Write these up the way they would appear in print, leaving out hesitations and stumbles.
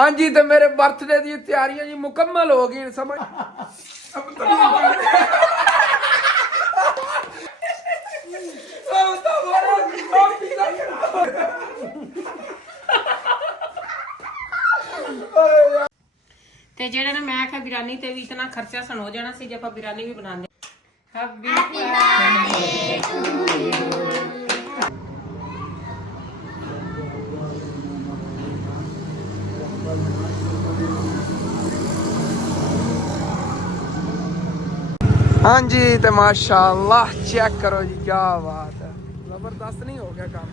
हाँ जी, तो मेरे बर्थडे की तैयारियां जी मुकम्मल हो गई समझ अब तो ਤੇ ਜਿਹੜਾ ਨਾ ਮੈਂ ਕਿਹਾ ਬਿਰਿਆਨੀ ਤੇ ਵੀ ਇਤਨਾ ਖਰਚਾ ਸਨ ਹੋ ਜਾਣਾ ਸੀ ਜੇ ਆਪਾਂ ਬਿਰਿਆਨੀ ਵੀ ਬਣਾਉਂਦੇ। Happy birthday to you. हाँ जी, तो माशाल्लाह चेक करो जी, क्या बात है, जबरदस्त नहीं हो गया काम।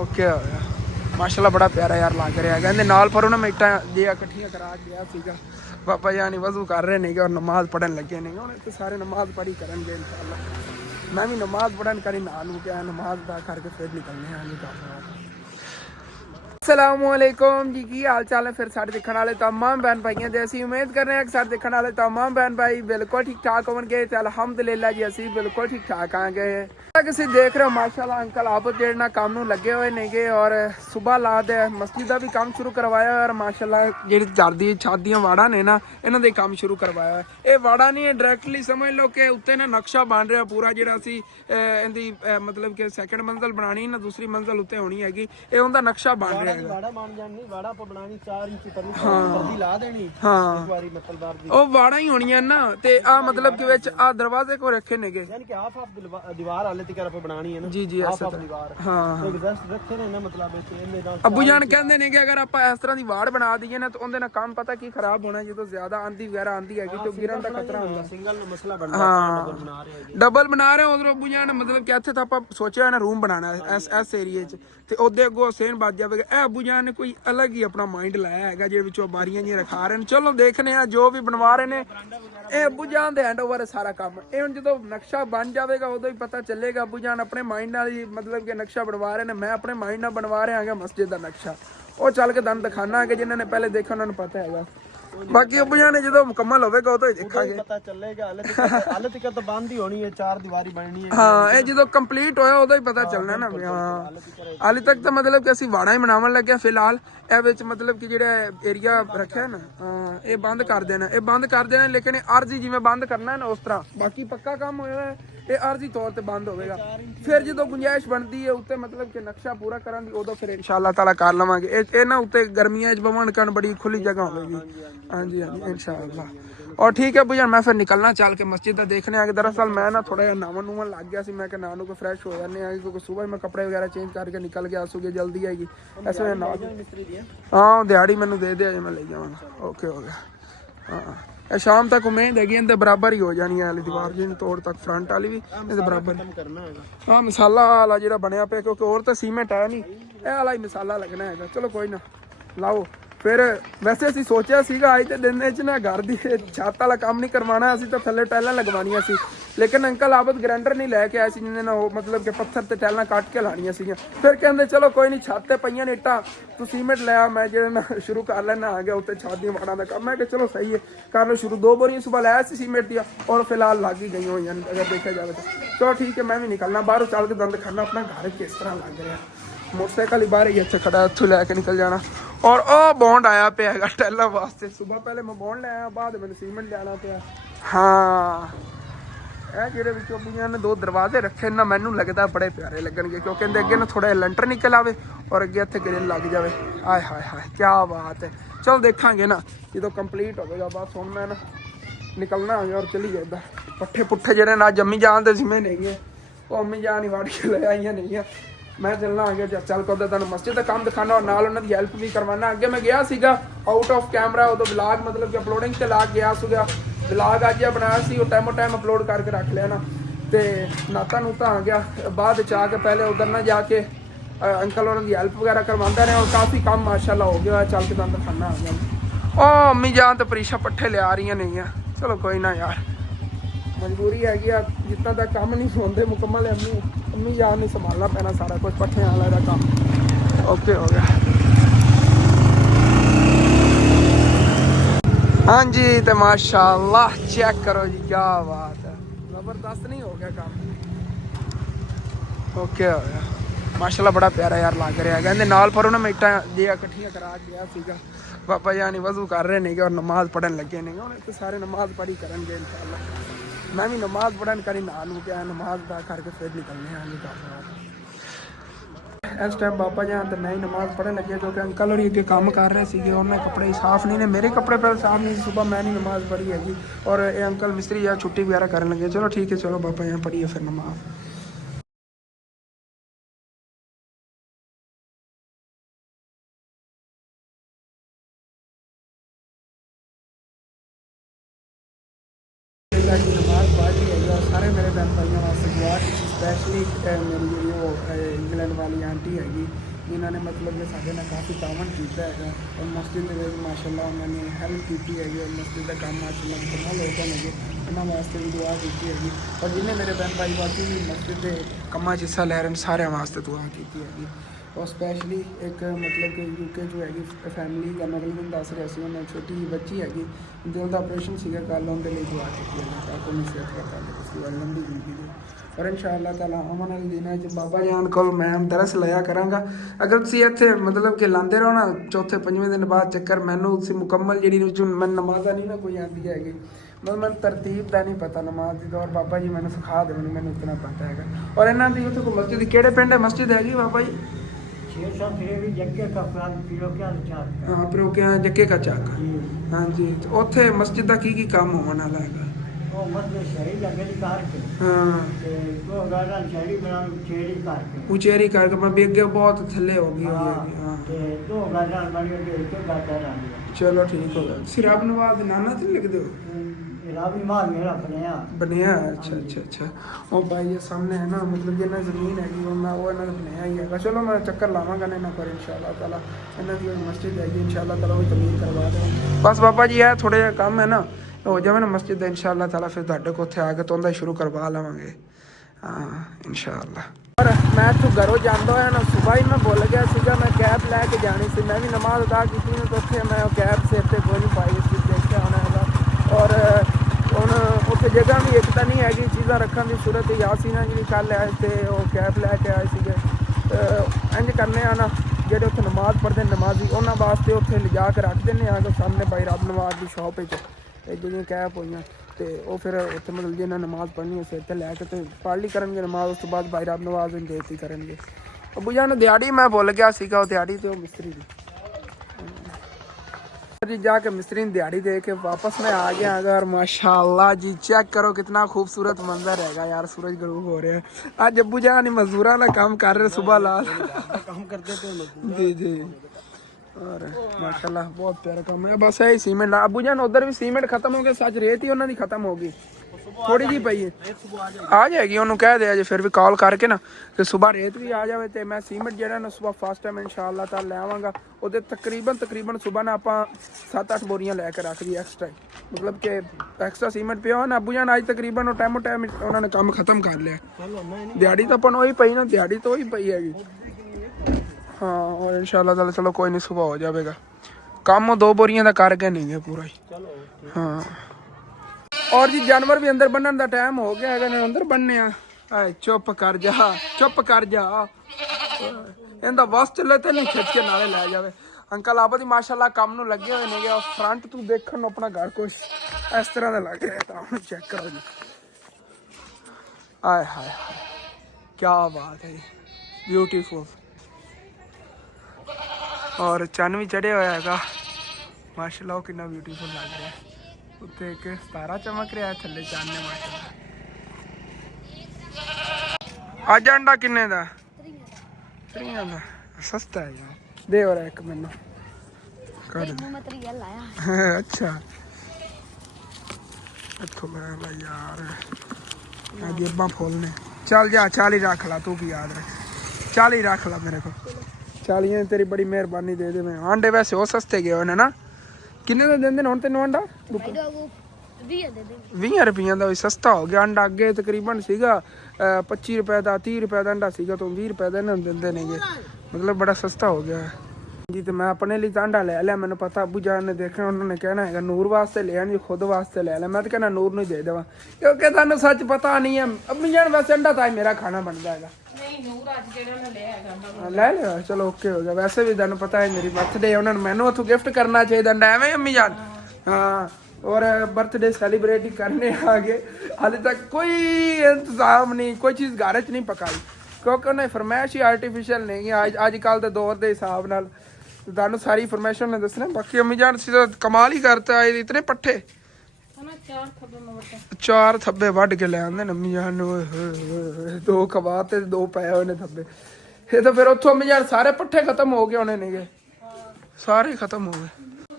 ओके हो गया माशाल्लाह, बड़ा प्यारा यार लग रहा है। कहते नाल पर उन्हें इट्टां जिहा इकट्ठियां करा गया सीगा पापा जानी वजू कर रहे नहीं और नमाज पढ़न लगे नहीं, हुण इत्थे सारे नमाज पढ़ी करनगे इंशाअल्लाह। मैं भी नमाज पढ़न करी ना लू के नमाज अदा करके फिर निकलने हैं जी। अस्सलामुअलैकुम जी, की हाल चाल है फिर सारे देखने वाले तमाम बहन भाइयों दे। असी उम्मीद कर रहे हैं कि सारे देखने वाले तमाम बहन भाई बिल्कुल ठीक ठाक होंगे। तो अलहमदुलिल्लाह जी असी बिल्कुल ठीक ठाक आएंगे। किसी देख रहे हो माशाल्लाह अंकल आप जेड़ना काम नूं लगे हुए नेगे और सुबह ला दे मस्जिद का भी काम शुरू करवाया और माशाल्लाह जी जरदी छादियां वाड़ा ने ना इन्हों के काम शुरू करवाया। ये वाड़ा नहीं है, डायरैक्टली समझ लो कि उत्ते ना नक्शा बन रहा पूरा जिहड़ा सी इहदी मतलब कि सैकंड मंजिल बनानी ना दूसरी मंजिल उत्ते होनी हैगी, ये उनका नक्शा बन रहा है। वाड़ा बन जानी, वाड़ा ਆਪਾਂ ਬਣਾਣੀ 4 ਇੰਚ ਪਰਲੀ ਪਰਦੀ ਲਾ ਦੇਣੀ हाँ ਇੱਕ ਵਾਰੀ ਮਤਲਬ ਬਾਹਰ ਦੀ ਉਹ ਵਾੜਾ ਹੀ ਹੋਣੀਆਂ ਨਾ ਤੇ ਆ ਮਤਲਬ ਕਿ ਵਿੱਚ ਆ ਦਰਵਾਜ਼ੇ ਕੋ ਰੱਖੇ ਨੇਗੇ ਯਾਨੀ ਕਿ ਹਾਫ ਦੀਵਾਰ ਹਾਲੇ ਤੱਕ ਆਪਾਂ ਬਣਾਣੀ ਹੈ ਨਾ। ਜੀ ਜੀ ਐਸਾ ਦੀਵਾਰ ਹਾਂ ਐਗਜ਼ੈਸਟ ਰੱਖੇ ਨੇ ਨਾ ਮਤਲਬ ਇਹਨੇ ਦਾ ਅੱਬੂ ਜਾਨ ਕਹਿੰਦੇ ਨੇ ਕਿ ਅਗਰ ਆਪਾਂ ਇਸ ਤਰ੍ਹਾਂ ਦੀ ਵਾੜ ਬਣਾ ਦਈਏ ਨਾ ਤਾਂ ਉਹਦੇ ਨਾਲ ਕੰਮ ਪਤਾ ਕੀ ਖਰਾਬ ਹੋਣਾ, ਜਦੋਂ ਜ਼ਿਆਦਾ ਆਂਦੀ ਵਗੈਰਾ ਆਂਦੀ ਹੈਗੀ ਤੇ ਗਿਰਨ ਦਾ ਖਤਰਾ ਹੁੰਦਾ। ਸਿੰਗਲ ਮਸਲਾ ਬਣਦਾ ਡਬਲ ਬਣਾ ਰਹੇ ਹੈਗੇ, ਡਬਲ ਬਣਾ ਰਹੇ ਉਧਰ ਅੱਬੂ ਜਾਨ ਮਤਲਬ ਕਿ ਇੱਥੇ ਤਾਂ ਆਪਾਂ ਸੋਚਿਆ ਨਾ ਰੂਮ ਬਣਾਣਾ ਇਸ ਏਰੀਏ 'ਚ ਤੇ ਉਹਦੇ ਅੱਗੋਂ ਸੇਨ ਵੱਜ ਜਾਵੇਗਾ। ਇਹ ਅੱਬੂ ਜਾਨ ਨੇ ਕੋਈ ਅਲੱਗ ਹੀ ਆਪਣਾ ਮਾਈਂਡ ਲਾਇਆ ਹੈਗਾ ਜਿਹਦੇ ਵਿੱਚੋਂ ਬਾਰੀਆਂ ਜਿਹੀਆਂ ਰਖਾ ਰਹੇ ਨੇ। ਚਲੋ ਦੇਖਨੇ ਆ ਜੋ ਵੀ ਬਣਵਾ ਰਹੇ ਨੇ ਇਹ ਅੱਬੂ ਜਾਨ ਦੇ ਹੈਂਡਓਵਰ ਹੈ ਸਾਰਾ ਕੰਮ। ਇਹ ਹੁਣ ਜਦੋਂ ਨਕਸ਼ਾ ਬਣ ਜਾਵੇਗਾ ਉਦੋਂ ਹੀ ਪਤਾ ਚੱਲੇਗਾ। ਅੱਬੂ ਜਾਨ ਆਪਣੇ ਮਾਈਂਡ ਨਾਲ ਹੀ ਮਤਲਬ ਕਿ ਨਕਸ਼ਾ ਬਣਵਾ ਰਹੇ ਨੇ, ਮੈਂ ਆਪਣੇ ਮਾਈਂਡ ਨਾਲ ਬਣਵਾ ਰਿਹਾ ਹਾਂ ਮਸਜਿਦ ਦਾ ਨਕਸ਼ਾ। ਉਹ ਚੱਲ ਕੇ ਤੁਹਾਨੂੰ ਦਿਖਾਣਾ ਕਿ ਜਿਨ੍ਹਾਂ ਨੇ ਪਹਿਲੇ ਦੇਖਿਆ ਉਹਨਾਂ ਨੂੰ ਪਤਾ ਹੈਗਾ। ਬਾਕੀ ਅੱਬੂ ਜਾਨ ਨੇ ਜਦੋਂ ਮੁਕੰਮਲ ਹੋਵੇਗਾ ਉਦੋਂ ਹੀ ਦੇਖਾਂਗੇ, ਪਤਾ ਚੱਲੇਗਾ। ਹਾਲੇ ਤੱਕ ਤਾਂ ਬੰਦ ਹੀ ਹੋਣੀ ਹੈ, 4 ਦੀਵਾਰੀ ਬਣਨੀ ਹੈ। ਹਾਂ ਇਹ ਜਦੋਂ ਕੰਪਲੀਟ ਹੋਇਆ ਉਦੋਂ ਹੀ ਪਤਾ ਚੱਲਣਾ ਨਾ। ਹਾਂ ਹਾਲੇ ਤੱਕ ਤਾਂ ਮਤਲਬ ਕਿ ਅਸੀਂ ਵਾੜਾ ਹੀ ਬਣਾਉਣ ਲੱਗੇ ਫਿਲਹਾਲ। ਇਹ ਵਿੱਚ ਮਤਲਬ ਕਿ ਜਿਹੜਾ ਏਰੀਆ ਰੱਖਿਆ ਨਾ ਇਹ ਬੰਦ ਕਰ ਦੇਣਾ, ਇਹ ਬੰਦ ਕਰ ਦੇਣਾ, ਲੇਕਿਨ ਇਹ ਅਰਜ਼ੀ ਜਿਵੇਂ ਬੰਦ ਕਰਨਾ ਨਾ ਉਸ ਤਰ੍ਹਾਂ। ਬਾਕੀ ਪੱਕਾ ਕੰਮ ਹੋਇਆ ਇਹ ਅਰਜ਼ੀ ਤੌਰ ਤੇ ਬੰਦ ਹੋਵੇਗਾ। ਫਿਰ ਜਦੋਂ ਗੁੰਜਾਇਸ਼ ਬਣਦੀ ਹੈ ਉੱਤੇ ਮਤਲਬ ਕਿ ਨਕਸ਼ਾ ਪੂਰਾ ਕਰਨ ਦੀ ਉਦੋਂ ਫਿਰ ਇਨਸ਼ਾਅੱਲਾ ਤਾਲਾ ਕਰ ਲਵਾਂਗੇ। ਇਹ ਨਾ ਉੱਤੇ ਗਰਮੀਆਂ 'ਚ ਬਵਣ ਕਰਨ ਬੜੀ ਖੁੱਲੀ ਜਗ੍ਹਾ ਹੋਵੇਗੀ। ਹਾਂਜੀ ਹਾਂਜੀ ਇਨਸ਼ਾਅੱਲਾ। और ठीक है भैया मैं फिर निकलना चल के मस्जिद का देखने आ गया। दरअसल मैं ना थोड़ा जिहा नावन नूवन लग गया सी, मैं कि नानू को फ्रैश हो जाने आ क्योंकि सुबह मैं कपड़े वगैरह चेंज करके निकल गया सुबह जल्दी आएगी ऐसे में ना। हाँ दिहाड़ी मैनू दे दे मैं ले जावांगा। ओके हो गया। हाँ शाम तक उम्मीद हैगी इनके बराबर ही हो जानी है वाली दीवार जी तोड़ तक फ्रंट वाली भी इनके बराबर करना है। हाँ मसाला वाला जो बनया पे क्योंकि और तो सीमेंट है नहीं, ये वाला ही मसाला लगना है। चलो कोई ना लाओ। फिर वैसे ਅਸੀਂ ਸੋਚਿਆ ਸੀਗਾ ਅੱਜ ਦੇ ਦਿਨ ਵਿੱਚ ਨਾ ਘਰ ਦੀ ਛੱਤ ਵਾਲਾ ਕੰਮ ਨਹੀਂ ਕਰਵਾਉਣਾ, ਅਸੀਂ ਤਾਂ ਥੱਲੇ ਟਾਈਲਾਂ ਲਗਵਾਉਣੀਆਂ ਸੀ, ਲੇਕਿਨ ਅੰਕਲ ਆਬਦ ਗ੍ਰੈਂਡਰ ਨਹੀਂ ਲੈ ਕੇ ਆਏ ਸੀ ਜਿਹਨੇ ਨਾ ਉਹ ਮਤਲਬ ਕਿ ਪੱਥਰ ਤੇ ਟਾਈਲਾਂ ਕੱਟ ਕੇ ਲਾਣੀਆਂ ਸੀਗੀਆਂ। ਫਿਰ ਕਹਿੰਦੇ ਚਲੋ ਕੋਈ ਨਹੀਂ ਛੱਤ ਤੇ ਪਈਆਂ ਨੇ ਇੱਟਾਂ ਤੂੰ ਸੀਮੈਂਟ ਲੈ ਆ, ਮੈਂ ਜਿਹੜਾ ਨਾ ਸ਼ੁਰੂ ਕਰ ਲੈਣਾ ਆ ਗਿਆ ਉੱਤੇ ਛੱਤ ਦੀਆਂ ਵਾੜਾਂ ਦਾ ਕੰਮ। ਮੈਂ ਕਿਹਾ ਚਲੋ ਸਹੀ ਹੈ ਕਰ ਲਓ ਸ਼ੁਰੂ। 2 ਬੋਰੀਆਂ ਸੁਬਹ ਲਾਇਆ ਸੀ ਸੀਮੈਂਟ ਦੀਆਂ ਔਰ ਫਿਲਹਾਲ ਲੱਗ ਹੀ ਗਈਆਂ ਹੋਈਆਂ ਅਗਰ ਦੇਖਿਆ ਜਾਵੇ ਤਾਂ। ਚਲੋ ਠੀਕ ਹੈ मैं भी निकलना बाहरों चल के दंद खाना अपना घर किस तरह लग रहा। मोटरसाइकिल ही बाहर ही अच्छा खड़ा इत्थों लैके निकल जाना। और ओ बॉन्ड आया पे है टैलों वास्ते। सुबह पहले मैं बॉन्ड लाया बाद मैंने सीमेंट लिया पे। हाँ ਇਹ ਜਿਹੜੇ ਵਿੱਚੋਂ ਬੀਆਂ ਨੇ 2 ਦਰਵਾਜ਼ੇ ਰੱਖੇ ਨਾ ਮੈਨੂੰ ਲੱਗਦਾ ਬੜੇ ਪਿਆਰੇ ਲੱਗਣਗੇ ਕਿਉਂਕਿ ਇਹਦੇ ਅੱਗੇ ਨਾ ਥੋੜਾ ਲੈਂਟਰ ਨਿਕਲ ਆਵੇ ਔਰ ਅੱਗੇ ਇੱਥੇ ਗ੍ਰਿਲ ਲੱਗ ਜਾਵੇ। ਆਏ ਹਾਏ ਹਾਏ ਕੀ ਬਾਤ ਹੈ। ਚਲੋ ਦੇਖਾਂਗੇ ਨਾ ਜਦੋਂ ਕੰਪਲੀਟ ਹੋਵੇਗਾ। ਬਸ ਹੁਣ ਮੈਂ ਨਾ ਨਿਕਲਣਾ ਆ ਗਿਆ ਔਰ ਚਲੀ ਜਾਈਦਾ। ਪੱਠੇ ਪੁੱਠੇ ਜਿਹੜੇ ਨਾ ਜੰਮੀ ਜਾਣ ਦੇ ਜਿਵੇਂ ਨਹੀਂ ਹੈ ਉਹ ਅੰਮੀ ਜਾਨ ਹੀ ਵੜ ਕੇ ਲੈ ਆਈਆਂ ਨਹੀਂ ਆ। ਮੈਂ ਚੱਲਣਾ ਆ ਗਿਆ ਚੱਲ ਕੇ ਤੁਹਾਨੂੰ ਮਸਜਿਦ ਦਾ ਕੰਮ ਦਿਖਾਣਾ ਔਰ ਨਾਲ ਉਹਨਾਂ ਦੀ ਹੈਲਪ ਵੀ ਕਰਵਾਉਣਾ। ਅੱਗੇ ਮੈਂ ਗਿਆ ਸੀਗਾ ਆਊਟ ਆਫ ਕੈਮਰਾ ਉਦੋਂ ਵਲੌਗ ਮਤਲਬ ਕਿ ਅਪਲੋਡਿੰਗ ਤੇ ਲਾ ਗਿਆ ਸੀਗਾ। ਵਲੌਗ ਅੱਜ ਬਣਾਇਆ ਸੀ ਉਹ ਟਾਈਮ ਅਪਲੋਡ ਕਰਕੇ ਰੱਖ ਲਿਆ ਨਾ ਤੇ ਨਾਤਾ ਨੂਤਾ ਆ ਗਿਆ। ਬਾਅਦ ਵਿੱਚ ਆ ਕੇ ਪਹਿਲੇ ਉਧਰ ਨਾ ਜਾ ਕੇ ਅੰਕਲ ਉਹਨਾਂ ਦੀ ਹੈਲਪ ਵਗੈਰਾ ਕਰਵਾਉਂਦਾ ਰਿਹਾ ਔਰ ਕਾਫੀ ਕੰਮ ਮਾਸ਼ਾਅੱਲਾ ਹੋ ਗਿਆ। ਚੱਲ ਕੇ ਤੁਹਾਨੂੰ ਦਿਖਾਣਾ ਆ ਗਿਆ। ਉਹ ਅੰਮੀ ਜਾਨ ਤੇ ਪਰੀਸ਼ਾ ਪੱਠੇ ਲਿਆ ਰਹੀਆਂ ਨਹੀਂ ਆ। ਚਲੋ ਕੋਈ ਨਾ ਯਾਰ ਮਜਬੂਰੀ ਹੈਗੀ ਆ, ਜਿੱਦਾਂ ਦਾ ਕੰਮ ਨਹੀਂ ਹੁੰਦੇ ਮੁਕੰਮਲ ਅੰਮੀ ਜਾਨ ਨਹੀਂ ਸੰਭਾਲਣਾ ਪੈਣਾ ਸਾਰਾ ਕੁਝ ਪੱਠਿਆਂ ਵਾਲਾ ਦਾ ਕੰਮ। ਓਕੇ ਹੋ ਗਿਆ। हाँ जी तो माशाल्लाह चेक करो जी क्या बात है, जबरदस्त नहीं हो गया काम। ओके हो गया। ਮਾਸ਼ਾਅੱਲਾ ਬੜਾ ਪਿਆਰਾ ਯਾਰ ਲੱਗ ਰਿਹਾ ਹੈਗਾ। ਇਹਦੇ ਨਾਲ ਪਰ ਉਹਨਾਂ ਮੈਂ ਇੱਟਾਂ ਜੇ ਇਕੱਠੀਆਂ ਕਰਾ ਗਿਆ ਸੀਗਾ। ਬਾਬਾ ਜਾਨੀ ਵਜ਼ੂ ਕਰ ਰਹੇ ਨੇਗੇ ਔਰ ਨਮਾਜ਼ ਪੜ੍ਹਨ ਲੱਗੇ ਨੇ। ਹੁਣ ਇੱਥੇ ਸਾਰੇ ਨਮਾਜ਼ ਪੜ੍ਹੀ ਕਰਨਗੇ ਇਨਸ਼ਾਅੱਲਾ। ਮੈਂ ਵੀ ਨਮਾਜ਼ ਪੜ੍ਹਨ ਕਰੀ ਨਾਲ ਨੂੰ ਕਿਹਾ ਨਮਾਜ਼ ਦਾ ਕਰਕੇ ਫਿਰ ਨਿਕਲਨੇ ਆਂਗੇ ਘਰ। ਇਸ ਟਾਈਮ ਬਾਬਾ ਜਾਨ ਤੇ ਨਹੀਂ ਨਮਾਜ਼ ਪੜ੍ਹਨ ਲੱਗੇ ਕਿਉਂਕਿ ਅੰਕਲ ਹੋਰੀ ਅੱਗੇ ਕੰਮ ਕਰ ਰਹੇ ਸੀਗੇ। ਉਹਨਾਂ ਕੱਪੜੇ ਸਾਫ਼ ਨਹੀਂ ਨੇ, ਮੇਰੇ ਕੱਪੜੇ ਪਹਿਲਾਂ ਸਾਫ਼ ਨਹੀਂ ਸੀ। ਸੁਬਾਹ ਮੈਂ ਨਹੀਂ ਨਮਾਜ਼ ਪੜ੍ਹੀ ਹੈਗੀ ਔਰ ਇਹ ਅੰਕਲ ਮਿਸਤਰੀ ਆ ਛੁੱਟੀ ਵਗੈਰਾ ਕਰਨ ਲੱਗੇ। ਚਲੋ ਠੀਕ ਹੈ, ਚਲੋ ਬਾਬਾ ਜਾਨ ਪੜ੍ਹੀਏ ਫਿਰ ਨਮਾਜ਼। की नमाज पढ़ ली है सारे मेरे बहन भाइयों वास्ते दुआ की स्पैशली मेरी जी वो इंग्लैंड वाली आंटी हैगी जिन्होंने मतलब कि साढ़े नाल काफ़ी तावन किया है और मस्जिद के माशाल्लाह उन्होंने हेल्प की हैगी और मस्जिद का काम माशाल्लाह करना लोगों ने इन्होंने वास्ते भी दुआ की हैगी और जिन्हें मेरे बहन भाई बाकी भी मस्जिद के कामों हिस्सा लै रहे हैं सारे वास्ते दुआ की हैगी और स्पैशली एक मतलब कि यूके जो हैगी फैमिली का मतलब दस रहा सी उन्हें छोटी जी बच्ची हैगी दिल का ऑपरेशन सीगा कल उनके लिए दुआ की है सेहत का लंबी जिंदगी दे और इंशाअल्लाह ताला आने वाले दिनों में बाबा जान को मैं दरस लिया करांगा अगर तुसीं इत्थे मतलब कि लांदे रहो ना चौथे पंजवें दिन बाद चक्कर मैनू उसी मुकम्मल जी मैं नमाज़ा नहीं ना कोई आती हैगी मतलब मैं तरतीब का नहीं पता नमाज की और बाबा जी मैंने सिखा दे मैंने इतना पता है और इन्हों की उत्थे कोई मस्जिद किहड़े पिंड है मस्जिद हैगी बाबा जी हाँ पिरोकिया जक्के का चाक हाँ जी तो उत्थे मस्जिद का की काम होने वाला है उचेरी करके मैं बेगे बहुत थले हो गई चलो ठीक हो गया सिराब नवाज नाना तो लिख दो बनया अच्छा अच्छा अच्छा और भाई ये सामने है ना मतलब जिन्ना जमीन हैगी वो इन्होंने बनाया ही है चलो मैं चक्कर लावांगा ना पर इंशाअल्लाह ताला इन्हों की मस्जिद हैगी इंशाअल्लाह ताला वो तमीर करवा दें बस बाबा जी है थोड़े जिहा काम है ना हो जाए ना मस्जिद इंशाअल्लाह ताला फिर तुहाडे को उत्थे आके तुंदा शुरू करवा लवांगे हाँ इंशाअल्लाह और मैं तो घरों जांदा होया ना सुबह ही मैं भुल गया सीगा मैं कैब लैके जानी सी मैं भी नमाज अदा की थी तो उत्थे मैं कैब सिर ते कोई नहीं पाई सी देखिया होना है और ਹੁਣ ਉੱਥੇ ਜਗ੍ਹਾ ਵੀ ਇੱਕ ਤਾਂ ਨਹੀਂ ਹੈਗੀ ਚੀਜ਼ਾਂ ਰੱਖਣ ਦੀ ਸੂਰਤ ਯਾਸੀਨਾ ਜਿਹੜੀ ਕੱਲ੍ਹ ਆਏ ਤੇ ਉਹ ਕੈਬ ਲੈ ਕੇ ਆਏ ਸੀਗੇ ਇੰਝ ਕਰਨੇ ਆ ਨਾ ਜਿਹੜੇ ਉੱਥੇ ਨਮਾਜ਼ ਪੜ੍ਹਦੇ ਨਮਾਜ਼ੀ ਉਹਨਾਂ ਵਾਸਤੇ ਉੱਥੇ ਲਿਜਾ ਕੇ ਰੱਖ ਦਿੰਦੇ ਆ ਕਿ ਸਾਹਮਣੇ ਭਾਈ ਰੱਬ ਨਵਾਜ਼ ਦੀ ਸ਼ੌਪ ਵਿੱਚ ਇਹ ਜਿਹੜੀਆਂ ਕੈਬ ਹੋਈਆਂ ਤੇ ਉਹ ਫਿਰ ਉੱਥੇ ਮਤਲਬ ਜਿਹਨਾਂ ਨਮਾਜ਼ ਪੜ੍ਹਨੀ ਹੈ ਸਿਰ ਤੇ ਲੈ ਕੇ ਤੇ ਪੜ੍ਹ ਲਈ ਕਰਨਗੇ ਨਮਾਜ਼ ਉਸ ਤੋਂ ਬਾਅਦ ਭਾਈ ਰੱਬ ਨਵਾਜ਼ ਨੂੰ ਬੇਇੱਜ਼ਤੀ ਕਰਨਗੇ ਅੱਬੂ ਜਾਨ ਦਿਹਾੜੀ ਮੈਂ ਭੁੱਲ ਗਿਆ ਸੀਗਾ ਉਹ ਦਿਹਾੜੀ ਤੇ ਉਹ ਮਿਸਤਰੀ ਦੀ जी जाके मिस्त्री दिहाड़ी दे के वापस मैं आ गया अगर माशाल्लाह जी चेक करो कितना खूबसूरत मंजर हैगा यार सूरज गरूब हो रहा है आज अब्बू जान मजदूरा ना काम कर रहे सुबह लाल काम करते थे जी जी और माशाल्लाह बहुत प्यारा काम है बस यही सीमेंट अब्बू जान उधर भी सीमेंट खत्म हो गया सच रेत ही उन्होंने खत्म होगी थोड़ी जी पई है आ जाएगी उन्होंने कह दे अजे फिर भी कॉल करके ना कि सुबह रेत भी आ जाए तो मैं सीमेंट जो ना सुबह फर्स्ट टाइम इंशाअल्लाह ताला ले आवांगा ਉਹਦੇ ਤਕਰੀਬਨ ਸੁਬਹ ਨਾ ਆਪਾਂ 7-8 ਬੋਰੀਆਂ ਲੈ ਕੇ ਰੱਖ ਲਈ ਐਕਸਟਰਾ ਮਤਲਬ ਕਿ ਐਕਸਟਰਾ ਸੀਮੈਂਟ ਪਿਆ ਨਾ ਅੱਬੂ ਜਾਨ ਅੱਜ ਤਕਰੀਬਨ ਉਹ ਟਾਈਮ ਉਹਨਾਂ ਨੇ ਕੰਮ ਖਤਮ ਕਰ ਲਿਆ ਦਿਹਾੜੀ ਤਾਂ ਆਪਾਂ ਨੂੰ ਉਹੀ ਪਈ ਨਾ ਦਿਹਾੜੀ ਤਾਂ ਉਹੀ ਪਈ ਹੈਗੀ हाँ और इंशाल्लाह ताला चलो कोई नहीं सुबह हो जाएगा काम 2 बोरियां का करके नहीं है पूरा ही हाँ और जी जानवर भी अंदर बनने का टाइम हो गया है अंदर बनने चुप कर जा इनका बस चले तो नहीं खिंच के नाले लै जाए अंकल आप दी माशाल्लाह काम नूं लगे हुए ने फ्रंट तू देखण अपना घर कुछ इस तरह का लग रहा है चेक करो जी आय हाय क्या बात है ब्यूटीफुल और चन्न भी चढ़िया होया है माशाल्लाह कितना ब्यूटीफुल लग रहा है उत्ते एक तारा चमक रहा है थले चन्न माशाल्लाह अज अंडा किन्ने दा 3 दा सस्ता है यार दे और एक मैनू कर दे अच्छा इत्थों मैं ला यार जेबां फुल ने चल जा 40 रख ला तू की याद रख 40 रख ला मेरे को 40 तेरी बड़ी मेहरबानी दे दे मैं आंडे वैसे वो सस्ते गए होने ना किन्ने दा देंदे हुण तैनूं आंडा 20 रुपये का भी सस्ता हो गया अंडा अगे तकरीबन सीगा 25 रुपए का 30 रुपए का अंडा सीगा तो 20 रुपए का इन्होंने देंदे नहीं मतलब बड़ा सस्ता हो गया ਜੀ ਤੇ ਮੈਂ ਆਪਣੇ ਲਈ ਟਾਂਡਾ ਲੈ ਲਿਆ। ਮੈਨੂੰ ਪਤਾ ਅੱਬੂ ਜਾਨ ਨੇ ਦੇਖਣਾ, ਉਹਨਾਂ ਨੇ ਕਹਿਣਾ ਹੈਗਾ ਨੂਰ ਵਾਸਤੇ ਲਿਆ ਨਹੀਂ, ਖੁਦ ਵਾਸਤੇ ਲੈ ਲਿਆ। ਮੈਂ ਤਾਂ ਕਹਿੰਦਾ ਨੂਰ ਨੂੰ ਹੀ ਦੇ ਦੇਵਾਂ, ਕਿਉਂਕਿ ਤੁਹਾਨੂੰ ਸੱਚ ਪਤਾ ਨਹੀਂ ਹੈ। ਅੱਬੂ ਜਾਨ ਵੈਸੇ ਅੰਡਾ ਤਾਂ ਹੀ ਮੇਰਾ ਖਾਣਾ ਬਣਦਾ ਹੈਗਾ। ਨਹੀਂ ਨੂਰ ਅੱਜ ਜਿਹੜਾ ਉਹਨੇ ਲਿਆ ਹੈਗਾ ਲੈ ਲਿਆ, ਚਲੋ ਓਕੇ ਹੋ ਗਿਆ। ਵੈਸੇ ਵੀ ਤੁਹਾਨੂੰ ਪਤਾ ਹੈ ਮੇਰੀ ਬਰਥਡੇ, ਉਹਨਾਂ ਨੂੰ ਮੈਨੂੰ ਉੱਥੋਂ ਗਿਫਟ ਕਰਨਾ ਚਾਹੀਦਾ ਅੰਡਾ, ਐਵੇਂ ਅੰਮੀ ਜਾਨ। ਹਾਂ, और बर्थडे सेलिब्रेट ही करने आ गए। हाले तक कोई इंतजाम नहीं, कोई चीज़ घर च नहीं पकाई, क्योंकि उन्हें फरमाइश ही आर्टिफिशियल नहीं है अजकल के दौर के हिसाब नाल। तुहानू सारी इन्फॉर्मेशन ने दसना। बाकी अम्मी जान सी कमाल ही करता है, इतने पट्ठे 4 थब्बे वढ़ के ले आंदे अम्मी जान नू, 2 खवाते 2 पए हुए ने थब्बे। ये तो फिर उत्थों अम्मी जान सारे पट्ठे खत्म हो गए होने ने, सारे खत्म हो गए।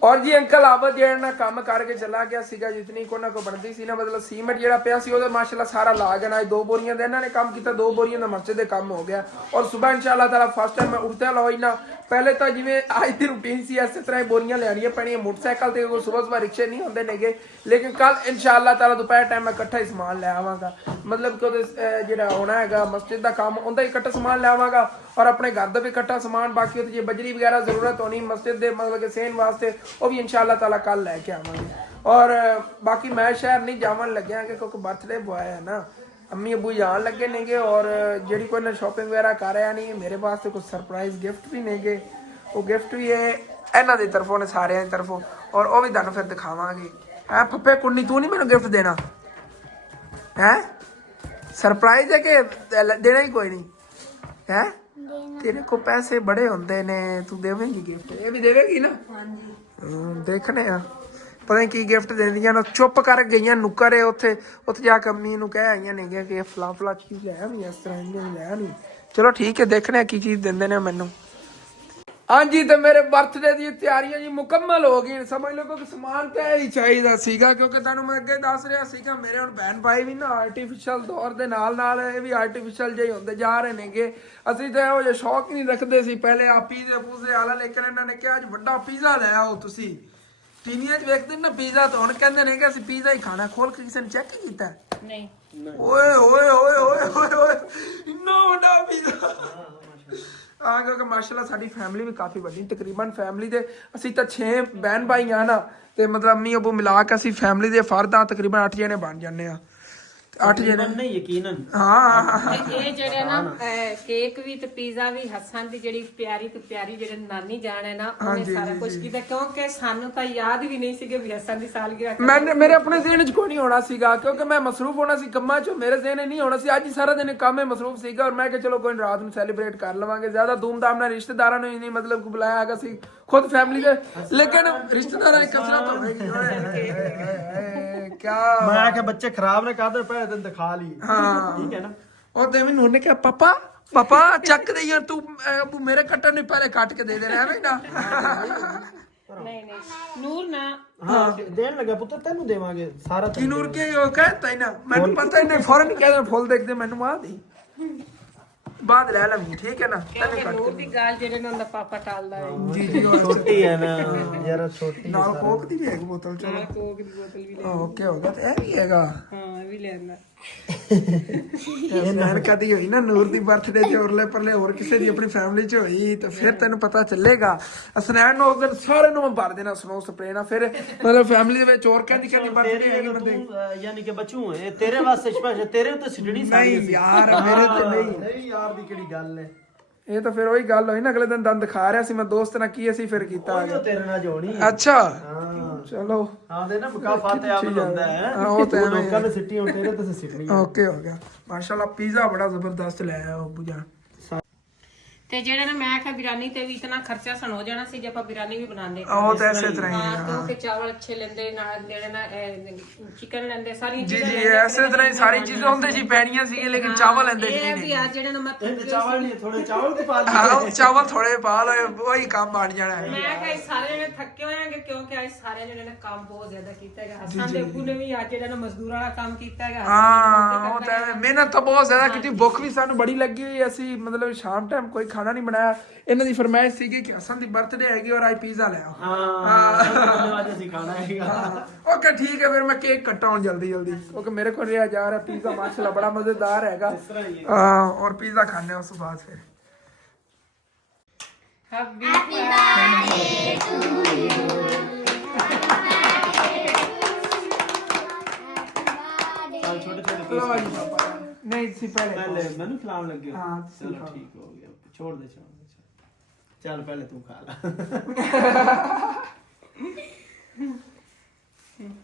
और जी अंकल आबद ਜਿਹੜਾ ਨਾ ਕੰਮ ਕਰਕੇ ਚਲਾ ਗਿਆ ਸੀਗਾ, ਜਿਤਨੀ ਕੋਨਾ ਕੋ ਬਣਦੀ ਸੀ ਨਾ, ਮਤਲਬ ਸੀਮੈਂਟ ਜਿਹੜਾ ਪਿਆ ਸੀ ਉਹਦਾ ਮਾਸ਼ਾਅੱਲਾ ਸਾਰਾ ਲਾ ਗਿਆ ਨਾ। 2 बोरियां ਦਾ ਇਹਨਾਂ ਨੇ ਕੰਮ ਕੀਤਾ, 2 बोरियां ਦਾ ਮਸਜਿਦ ਦੇ ਕੰਮ ਹੋ ਗਿਆ। ਔਰ ਸਵੇਰ ਇਨਸ਼ਾਅੱਲਾ ਤਾਲਾ ਫਸਟ ਟਾਈਮ ਮੈਂ ਉੱਠਦਾ ਲੋਈ ਨਾ, ਪਹਿਲੇ ਤਾਂ ਜਿਵੇਂ ਅੱਜ ਦੀ ਰੂਟੀਨ ਸੀ ਇਸੇ ਤਰ੍ਹਾਂ ਹੀ बोरियां ਲੈਣੀਆਂ ਪੈਣੀਆਂ ਮੋਟਰਸਾਈਕਲ ਤੇ, ਕੋਈ ਸਵੇਰ ਰਿਕਸ਼ੇ ਨਹੀਂ ਹੁੰਦੇ ਨੇਗੇ। ਲੇਕਿਨ ਕੱਲ ਇਨਸ਼ਾਅੱਲਾ ਤਾਲਾ ਦੁਪਹਿਰ ਟਾਈਮ ਮੈਂ ਇਕੱਠਾ ਹੀ ਸਮਾਨ ਲੈ ਆਵਾਂਗਾ, ਮਤਲਬ ਕਿ ਉਹਦੇ ਜਿਹੜਾ ਹੋਣਾ ਹੈਗਾ ਮਸਜਿਦ ਦਾ ਕੰਮ, ਉਹਦਾ ਹੀ ਇਕੱਠਾ ਸਮਾਨ ਲੈ ਆਵਾਂਗਾ। और अपने घर का भी इकट्ठा समान, बाकी जो बजरी वगैरह जरूरत होनी मस्जिद के मतलब कि सेन वास्ते, वो भी इंशाअल्लाह ताला कल लैके आवांगे। और बाकी मैं शहर नहीं जावन लग्या कि क्योंकि बर्थडे बॉय है ना, अम्मी अबू जान लगे नेगे। और जी कोई ना शॉपिंग वगैरह कर रहा नहीं, मेरे वास्ते कुछ सरप्राइज गिफ्ट भी नेगे, वो गिफ्ट भी है इन्हों की तरफों ने, सारे की तरफों। और वह भी तुहानू फिर दिखावांगे। है पप्पे कुन्नी तू नहीं मैनू गिफ्ट देना है? सरप्राइज है कि देना ही कोई नहीं है? तेरे को पैसे बड़े होंदे ने, तू देवेंगी गिफ्ट? ये भी देवेगी ना? देखने आ पता नहीं की गिफ्ट देंदियां ना। चुप कर गईयां नुकर उत्थे जाके अम्मी नूं कह आईयां ने कि फला चीज़ लै आवी, इस तरह इन्हें लै नहीं। चलो ठीक है, देखने की चीज़ देंदे ने मैनू। हाँ जी, तो मेरे बर्थडे की तैयारियां जी मुकम्मल हो गई, समझ लो कि समान तो ही चाहिए सीगा, क्योंकि तुहानू मैं अगे दस रहा सीगा मेरे हुण बहन भाई भी ना आर्टिफिशियल दौर दे नाल ये भी आर्टिफिशियल जे होंदे जा रहे नेगे। असीं तो इहो जिहा शौक ही नहीं रखते सी पहले आ पीजे पूजे वाला, लेकिन इन्होंने कहा अज वड्डा पीज़ा लै आओ तुसीं। टीवियां च वेखदे ना पीज़ा, तो हुण कहंदे ने कि असीं पीज़ा ही खाना। खोल के किसी ने चेक ही कीता? नहीं। ओए ओए ओए ओए ओए ओए इन्ना वड्डा पीज़ा। हाँ, क्योंकि माशाल्लाह साडी फैमिली भी काफ़ी बड़ी, तकरीबन फैमिली दे असीं तां 6 बहन भाई हाँ ना, ते मतलब अम्मी अबू मिला के असीं फैमिली दे फर्द हाँ, तकरीबन 8 जने बन जाने आ। 8 जने नहीं यकीनन। हाँ ਇਹ ਜਿਹੜੇ ਨਾ ਕੇਕ ਵੀ ਤੇ ਪੀਜ਼ਾ ਵੀ ਹਸਨ ਦੀ ਜਿਹੜੀ ਪਿਆਰੀ ਤੇ ਪਿਆਰੀ ਜਿਹੜੇ ਨਾਨੀ ਜਾਣ ਹੈ ਨਾ, ਉਹਨੇ ਸਾਰਾ ਕੁਝ ਕੀਤਾ, ਕਿਉਂਕਿ ਸਾਨੂੰ ਤਾਂ ਯਾਦ ਵੀ ਨਹੀਂ ਸੀਗੇ ਵੀ ਹਸਨ ਦੀ ਸਾਲਗਿਰਾ। मैंने मेरे अपने ज़हन च कोई नहीं होना सीगा, क्योंकि मैं मसरूफ होना सी कम्मा चो, मेरे ज़हन नहीं होना सी। अज सारा दिन काम में मसरूफ सीगा, और मैं कि चलो कोई रात में सैलीब्रेट कर लवांगे। ज़्यादा धूमधाम नाल रिश्तेदारां नूं नहीं मतलब कि बुलाया हैगा सी, खुद फैमिली दे, लेकिन रिश्तेदारां दी कसरत होगी। क्या मैं आके बच्चे खराब ने कहा पहले दिन दिखा ली। हाँ ठीक है ना। और देवी नूर ने कहा पापा पापा चक दे यार, तू अबू मेरे कट्टर ने पहले काट के दे देना है ना। ਨਹੀਂ ਨੂਰ ਨਾ हाँ देन लगा पुत्र तेनू देवांगे सारा। की नूर के यो कहता है ना, मैंने पता ही नहीं, फौरन कह दे फुल देख दे मैनू आ दी बाद ले लवी, ठीक है ना। तने ਕਿਉਂਕਿ ਨੂਰ ਦੀ ਗੱਲ ਜਿਹੜੇ ਨਾਲ ਦਾ ਪਾਪਾ ਟਾਲਦਾ ਹੈ। जी जी और छोटी है ना यार, छोटी नाल कोक दी भी एक बोतल, चलो ਕੋਕ ਦੀ ਬੋਤਲ ਵੀ ओके हो गया। तो ए भी हैगा ਹਾਂ ਇਹ ਵੀ ਲੈਣਾ। ਇਹ ਕਦੀ ਹੋਈ ਨਾ ਨੂਰ ਦੀ ਬਰਥਡੇ ਤੇ ਉਰਲੇ ਪਰਲੇ ਹੋਰ ਕਿਸੇ ਦੀ ਆਪਣੀ ਫੈਮਿਲੀ ਚ ਹੋਈ, ਤਾਂ ਫਿਰ ਤੈਨੂੰ ਪਤਾ ਚੱਲੇਗਾ। ਅਸਨੈਨ ਨੂੰ ਅਗਰ ਸਾਰੇ ਨੂੰ ਮੈਂ ਭਰ ਦੇਣਾ ਸਨੋ ਸਪਰੇ ਨਾਲ, ਫਿਰ ਮਤਲਬ ਫੈਮਿਲੀ ਦੇ ਵਿੱਚ ਹੋਰ ਕਹਿੰਦੀ ਬਰਥਡੇ ਹੈਗੀ ਬੰਦੇ। यानी कि बच्चू है तेरे वास्ते स्पेशल, तेरे तो सिडनी सारी ਨਹੀਂ ਯਾਰ ਮੇਰੇ ਤੇ ਨਹੀਂ। नहीं यार दी केड़ी गल है। ਇਹ ਤਾਂ ਫਿਰ ਉਹੀ ਗੱਲ ਹੋਈ ਨਾ, ਅਗਲੇ ਦਿਨ ਦੰਦ ਦਿਖਾ ਰਿਹਾ ਸੀ ਮੈਂ ਦੋਸਤ ਨਾਲ, ਕੀ ਅਸੀਂ ਫਿਰ ਕੀਤਾ ਉਹ तेरे नाल जोड़ी। ਅੱਛਾ हां ਚਲੋ हां दे ना मुकाफात आमद होता है। ਹਾਂ ਉਹ ਤਾਂ लोकां ने सिटी हो तेरे तो सिटनी। ਓਕੇ ਹੋ ਗਿਆ ਮਾਸ਼ਾਅੱਲਾ। ਪੀਜ਼ਾ ਬੜਾ ਜ਼ਬਰਦਸਤ ਲੈ ਆਇਆ ਅੱਬੂ ਜਾਨ। ਤੇ ਜਿਹੜੇ ਨਾ ਮੈਂ ਕਿਹਾ ਬਿਰਿਆਨੀ ਤੇ ਵੀ ਇਤਨਾ ਖਰਚਾ ਸਨ ਹੋ ਜਾਣਾ ਸੀ ਜੇ ਆਪਾਂ ਬਿਰਿਆਨੀ ਵੀ ਬਣਾਉਂਦੇ। ਉਹ ਤਾਂ ਇਸੇ ਤਰ੍ਹਾਂ ਹੀ ਹਾਂ, ਹੈ। ਕਿਉਂਕਿ ਚਾਵਲ ਅੱਛੇ ਲੈਂਦੇ ਨਾਲ ਜਿਹੜੇ ਨਾ ਚਿਕਨ ਲੈਂਦੇ, ਸਾਰੀਆਂ ਜੀ ਚੀਜ਼ਾਂ ਜੀ ਲੈਂਦੇ। ਇਸੇ ਤਰ੍ਹਾਂ ਹੀ ਸਾਰੀ ਚੀਜ਼ਾਂ ਹੁੰਦੇ ਜੀ ਪੈਣੀਆਂ ਸੀ, ਲੇਕਿਨ ਚਾਵਲ ਲੈਂਦੇ ਇਹ ਨਹੀਂ ਵੀ ਆ ਜਿਹੜੇ ਨਾ ਮੈਂ ते चावल नहीं थोड़े चावल के पाल ਹਾਂ ਚਾਵਲ ਥੋੜੇ ਪਾ ਲਓ, ਉਹੀ ਕੰਮ ਬਣ ਜਾਣਾ ਹੈ। ਮੈਂ ਕਿਹਾ ਇਸ ਸਾਰੇ ਜਣੇ ਥੱਕੇ ਹੋਏਗੇ, ਕਿਉਂਕਿ ਅੱਜ ਸਾਰੇ ਜਣੇ ਨੇ ਕੰਮ ਬਹੁਤ ਜ਼ਿਆਦਾ ਕੀਤਾ ਹੈਗਾ। ਹਸਨ ਦੇ ਅੱਬੂ ਨੇ ਵੀ ਅੱਜ ਜਿਹੜਾ ਨਾ ਮਜ਼ਦੂਰਾਂ ਵਾਲਾ ਕੰਮ ਕੀਤਾ ਹੈਗਾ। ਹਾਂ ਉਹ ਤਾਂ ਹੈ। ਮਿਹਨਤ ਤਾਂ ਬਹੁਤ ਜ਼ਿਆਦਾ ਕੀਤੀ, ਭੁੱਖ ਵੀ ਸਾਨੂੰ ਬੜੀ ਲੱਗੀ ਹੋਈ। ਅਸੀਂ ਮਤਲਬ ਸ਼ਾਮ ਟਾਈਮ ਕੋਈ ਖਾਣਾ ਨਹੀਂ ਬਣਾਇਆ। ਇਹਨਾਂ ਦੀ ਫਰਮਾਇਸ਼ ਸੀਗੀ ਕਿ ਹਸਨ ਦੀ ਬਰਥਡੇ ਹੈਗੀ ਔਰ ਅੱਜ ਪੀਜ਼ਾ ਲੈ ਆਓ। हां आज सिखाना है। ਓਕੇ ਠੀਕ ਹੈ, ਫਿਰ ਮੈਂ ਕੇਕ ਕੱਟਾਂ ਜਲਦੀ ਜਲਦੀ, ਕਿਉਂਕਿ ਮੇਰੇ ਕੋਲ ਰਿਹਾ ਜਾ ਰਿਹਾ ਪੀਜ਼ਾ ਮਾਸ਼ਾਅੱਲਾ ਬੜਾ ਮਜ਼ੇਦਾਰ ਹੈਗਾ। ਔਰ ਪੀਜ਼ਾ ਖਾਣੇ ਉਸ ਤੋਂ ਬਾਅਦ ਫਿਰ Happy birthday to you. ਚੱਲ ਛੋਟੇ ਛੋਟੇ ਲਓ ਜੀ ਪਾਪਾ ਨਹੀਂ ਸੀ ਪਹਿਲੇ ਪਹਿਲੇ ਮੈਨੂੰ ਖਿਲਾਉਣ ਲੱਗੇ ਹੋ? ਹਾਂ, ਤੁਸੀਂ ਚਲੋ ਖਾਓ। ਠੀਕ ਹੋ ਗਿਆ ਛੋੜ ਦੇ ਚੱਲ ਪਹਿਲੇ ਤੂੰ ਖਾ ਲੈ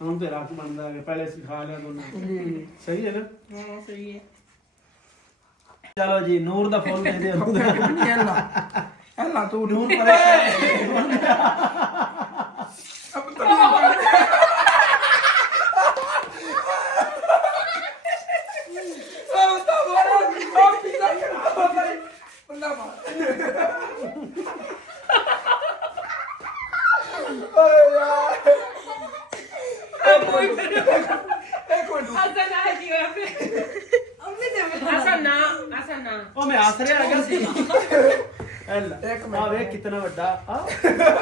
ਹੁਣ ਤੇ ਰਾਤ ਬਣਦਾ ਹੈ ਪਹਿਲੇ ਅਸੀਂ ਖਾ ਲਿਆ ਦੋਨੋਂ ਜੀ ਸਹੀ ਹੈ ਨਾ ਹਾਂ ਸਹੀ ਹੈ ਚਲੋ ਜੀ ਨੂਰ ਦਾ ਫੋਨ ਦੇ ਦੇ ਉਹਨੂੰ ਅੱਲਾ ਤੂੰ ਨੂਰ ਪਰੇ ਅਬ ਤੱਕ ਉਹ ਮੈਂ ਹੱਸ ਰਿਹਾ ਹੈਗਾ ਸੀ ਆ ਵੇਖ ਕਿੰਨਾ ਵੱਡਾ ਆ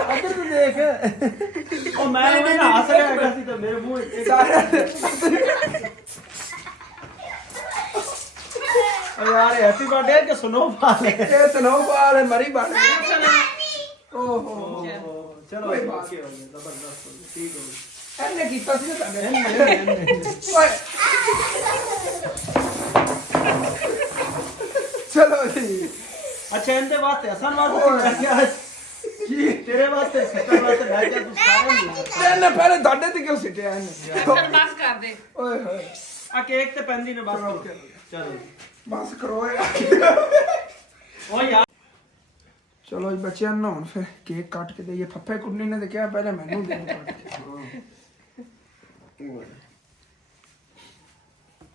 ਅੱਧਰ ਤੂੰ ਦੇਖ ਉਹ ਮੈਂ ਹੱਸ ਰਿਹਾ ਹੈਗਾ ਸੀ ਤਾਂ ਮੇਰੇ ਮੂੰਹ ਇੱਕ ਯਾਰ ਹੈਪੀ ਬਰਥਡੇ ਕਿ ਸੁਨੋ ਪਾਲੇ ਇਹ ਸਨੋਬਾਲ ਮਰੀ ਬਣ ਗਈ ਓਹੋ ਚਲੋ ਓਕੇ ਹੋ ਗਿਆ ਜ਼ਬਰਦਸਤ ਹੋ ਗਿਆ ਠੀਕ ਹੋ ਗਿਆ ਇਹਨੇ ਕੀਤਾ ਸੀ ਨਾ ਤੁਹਾਡੇ ਓਏ ਚਲੋ ਜੀ ਅੱਛਾ ਇਹਦੇ ਵਾਸਤੇ ਹਸਨ ਵਾਸਤੇ ਕਿਆ ਕੀ ਤੇਰੇ ਵਾਸਤੇ ਸੱਚਾ ਵਾਸਤੇ ਲੈ ਜਾ ਤੂੰ ਸਾਰੇ ਨਹੀਂ ਇਹਨੇ ਪਹਿਲੇ ਤੁਹਾਡੇ ਤੇ ਕਿਉਂ ਸਿੱਟਿਆ ਇਹਨੇ ਬਸ ਕਰ ਦੇ ਓਏ ਹੋਏ ਆ ਕੇਕ ਤੇ ਪੈਂਦੀ ਨੇ ਬਸ ਚਲੋ ਬਸ ਕਰੋ ਉਹ ਯਾਰ ਚਲੋ ਜੀ ਬੱਚਿਆਂ ਨੂੰ ਹੁਣ ਫਿਰ ਕੇਕ ਕੱਟ ਕੇ ਦੇਈਏ ਫੱਫੇ ਕੁੰਨੀ ਨੇ ਤੇ ਕਿਹਾ ਪਹਿਲੇ ਮੈਨੂੰ ਦੇ ਕੱਟ ਕੇ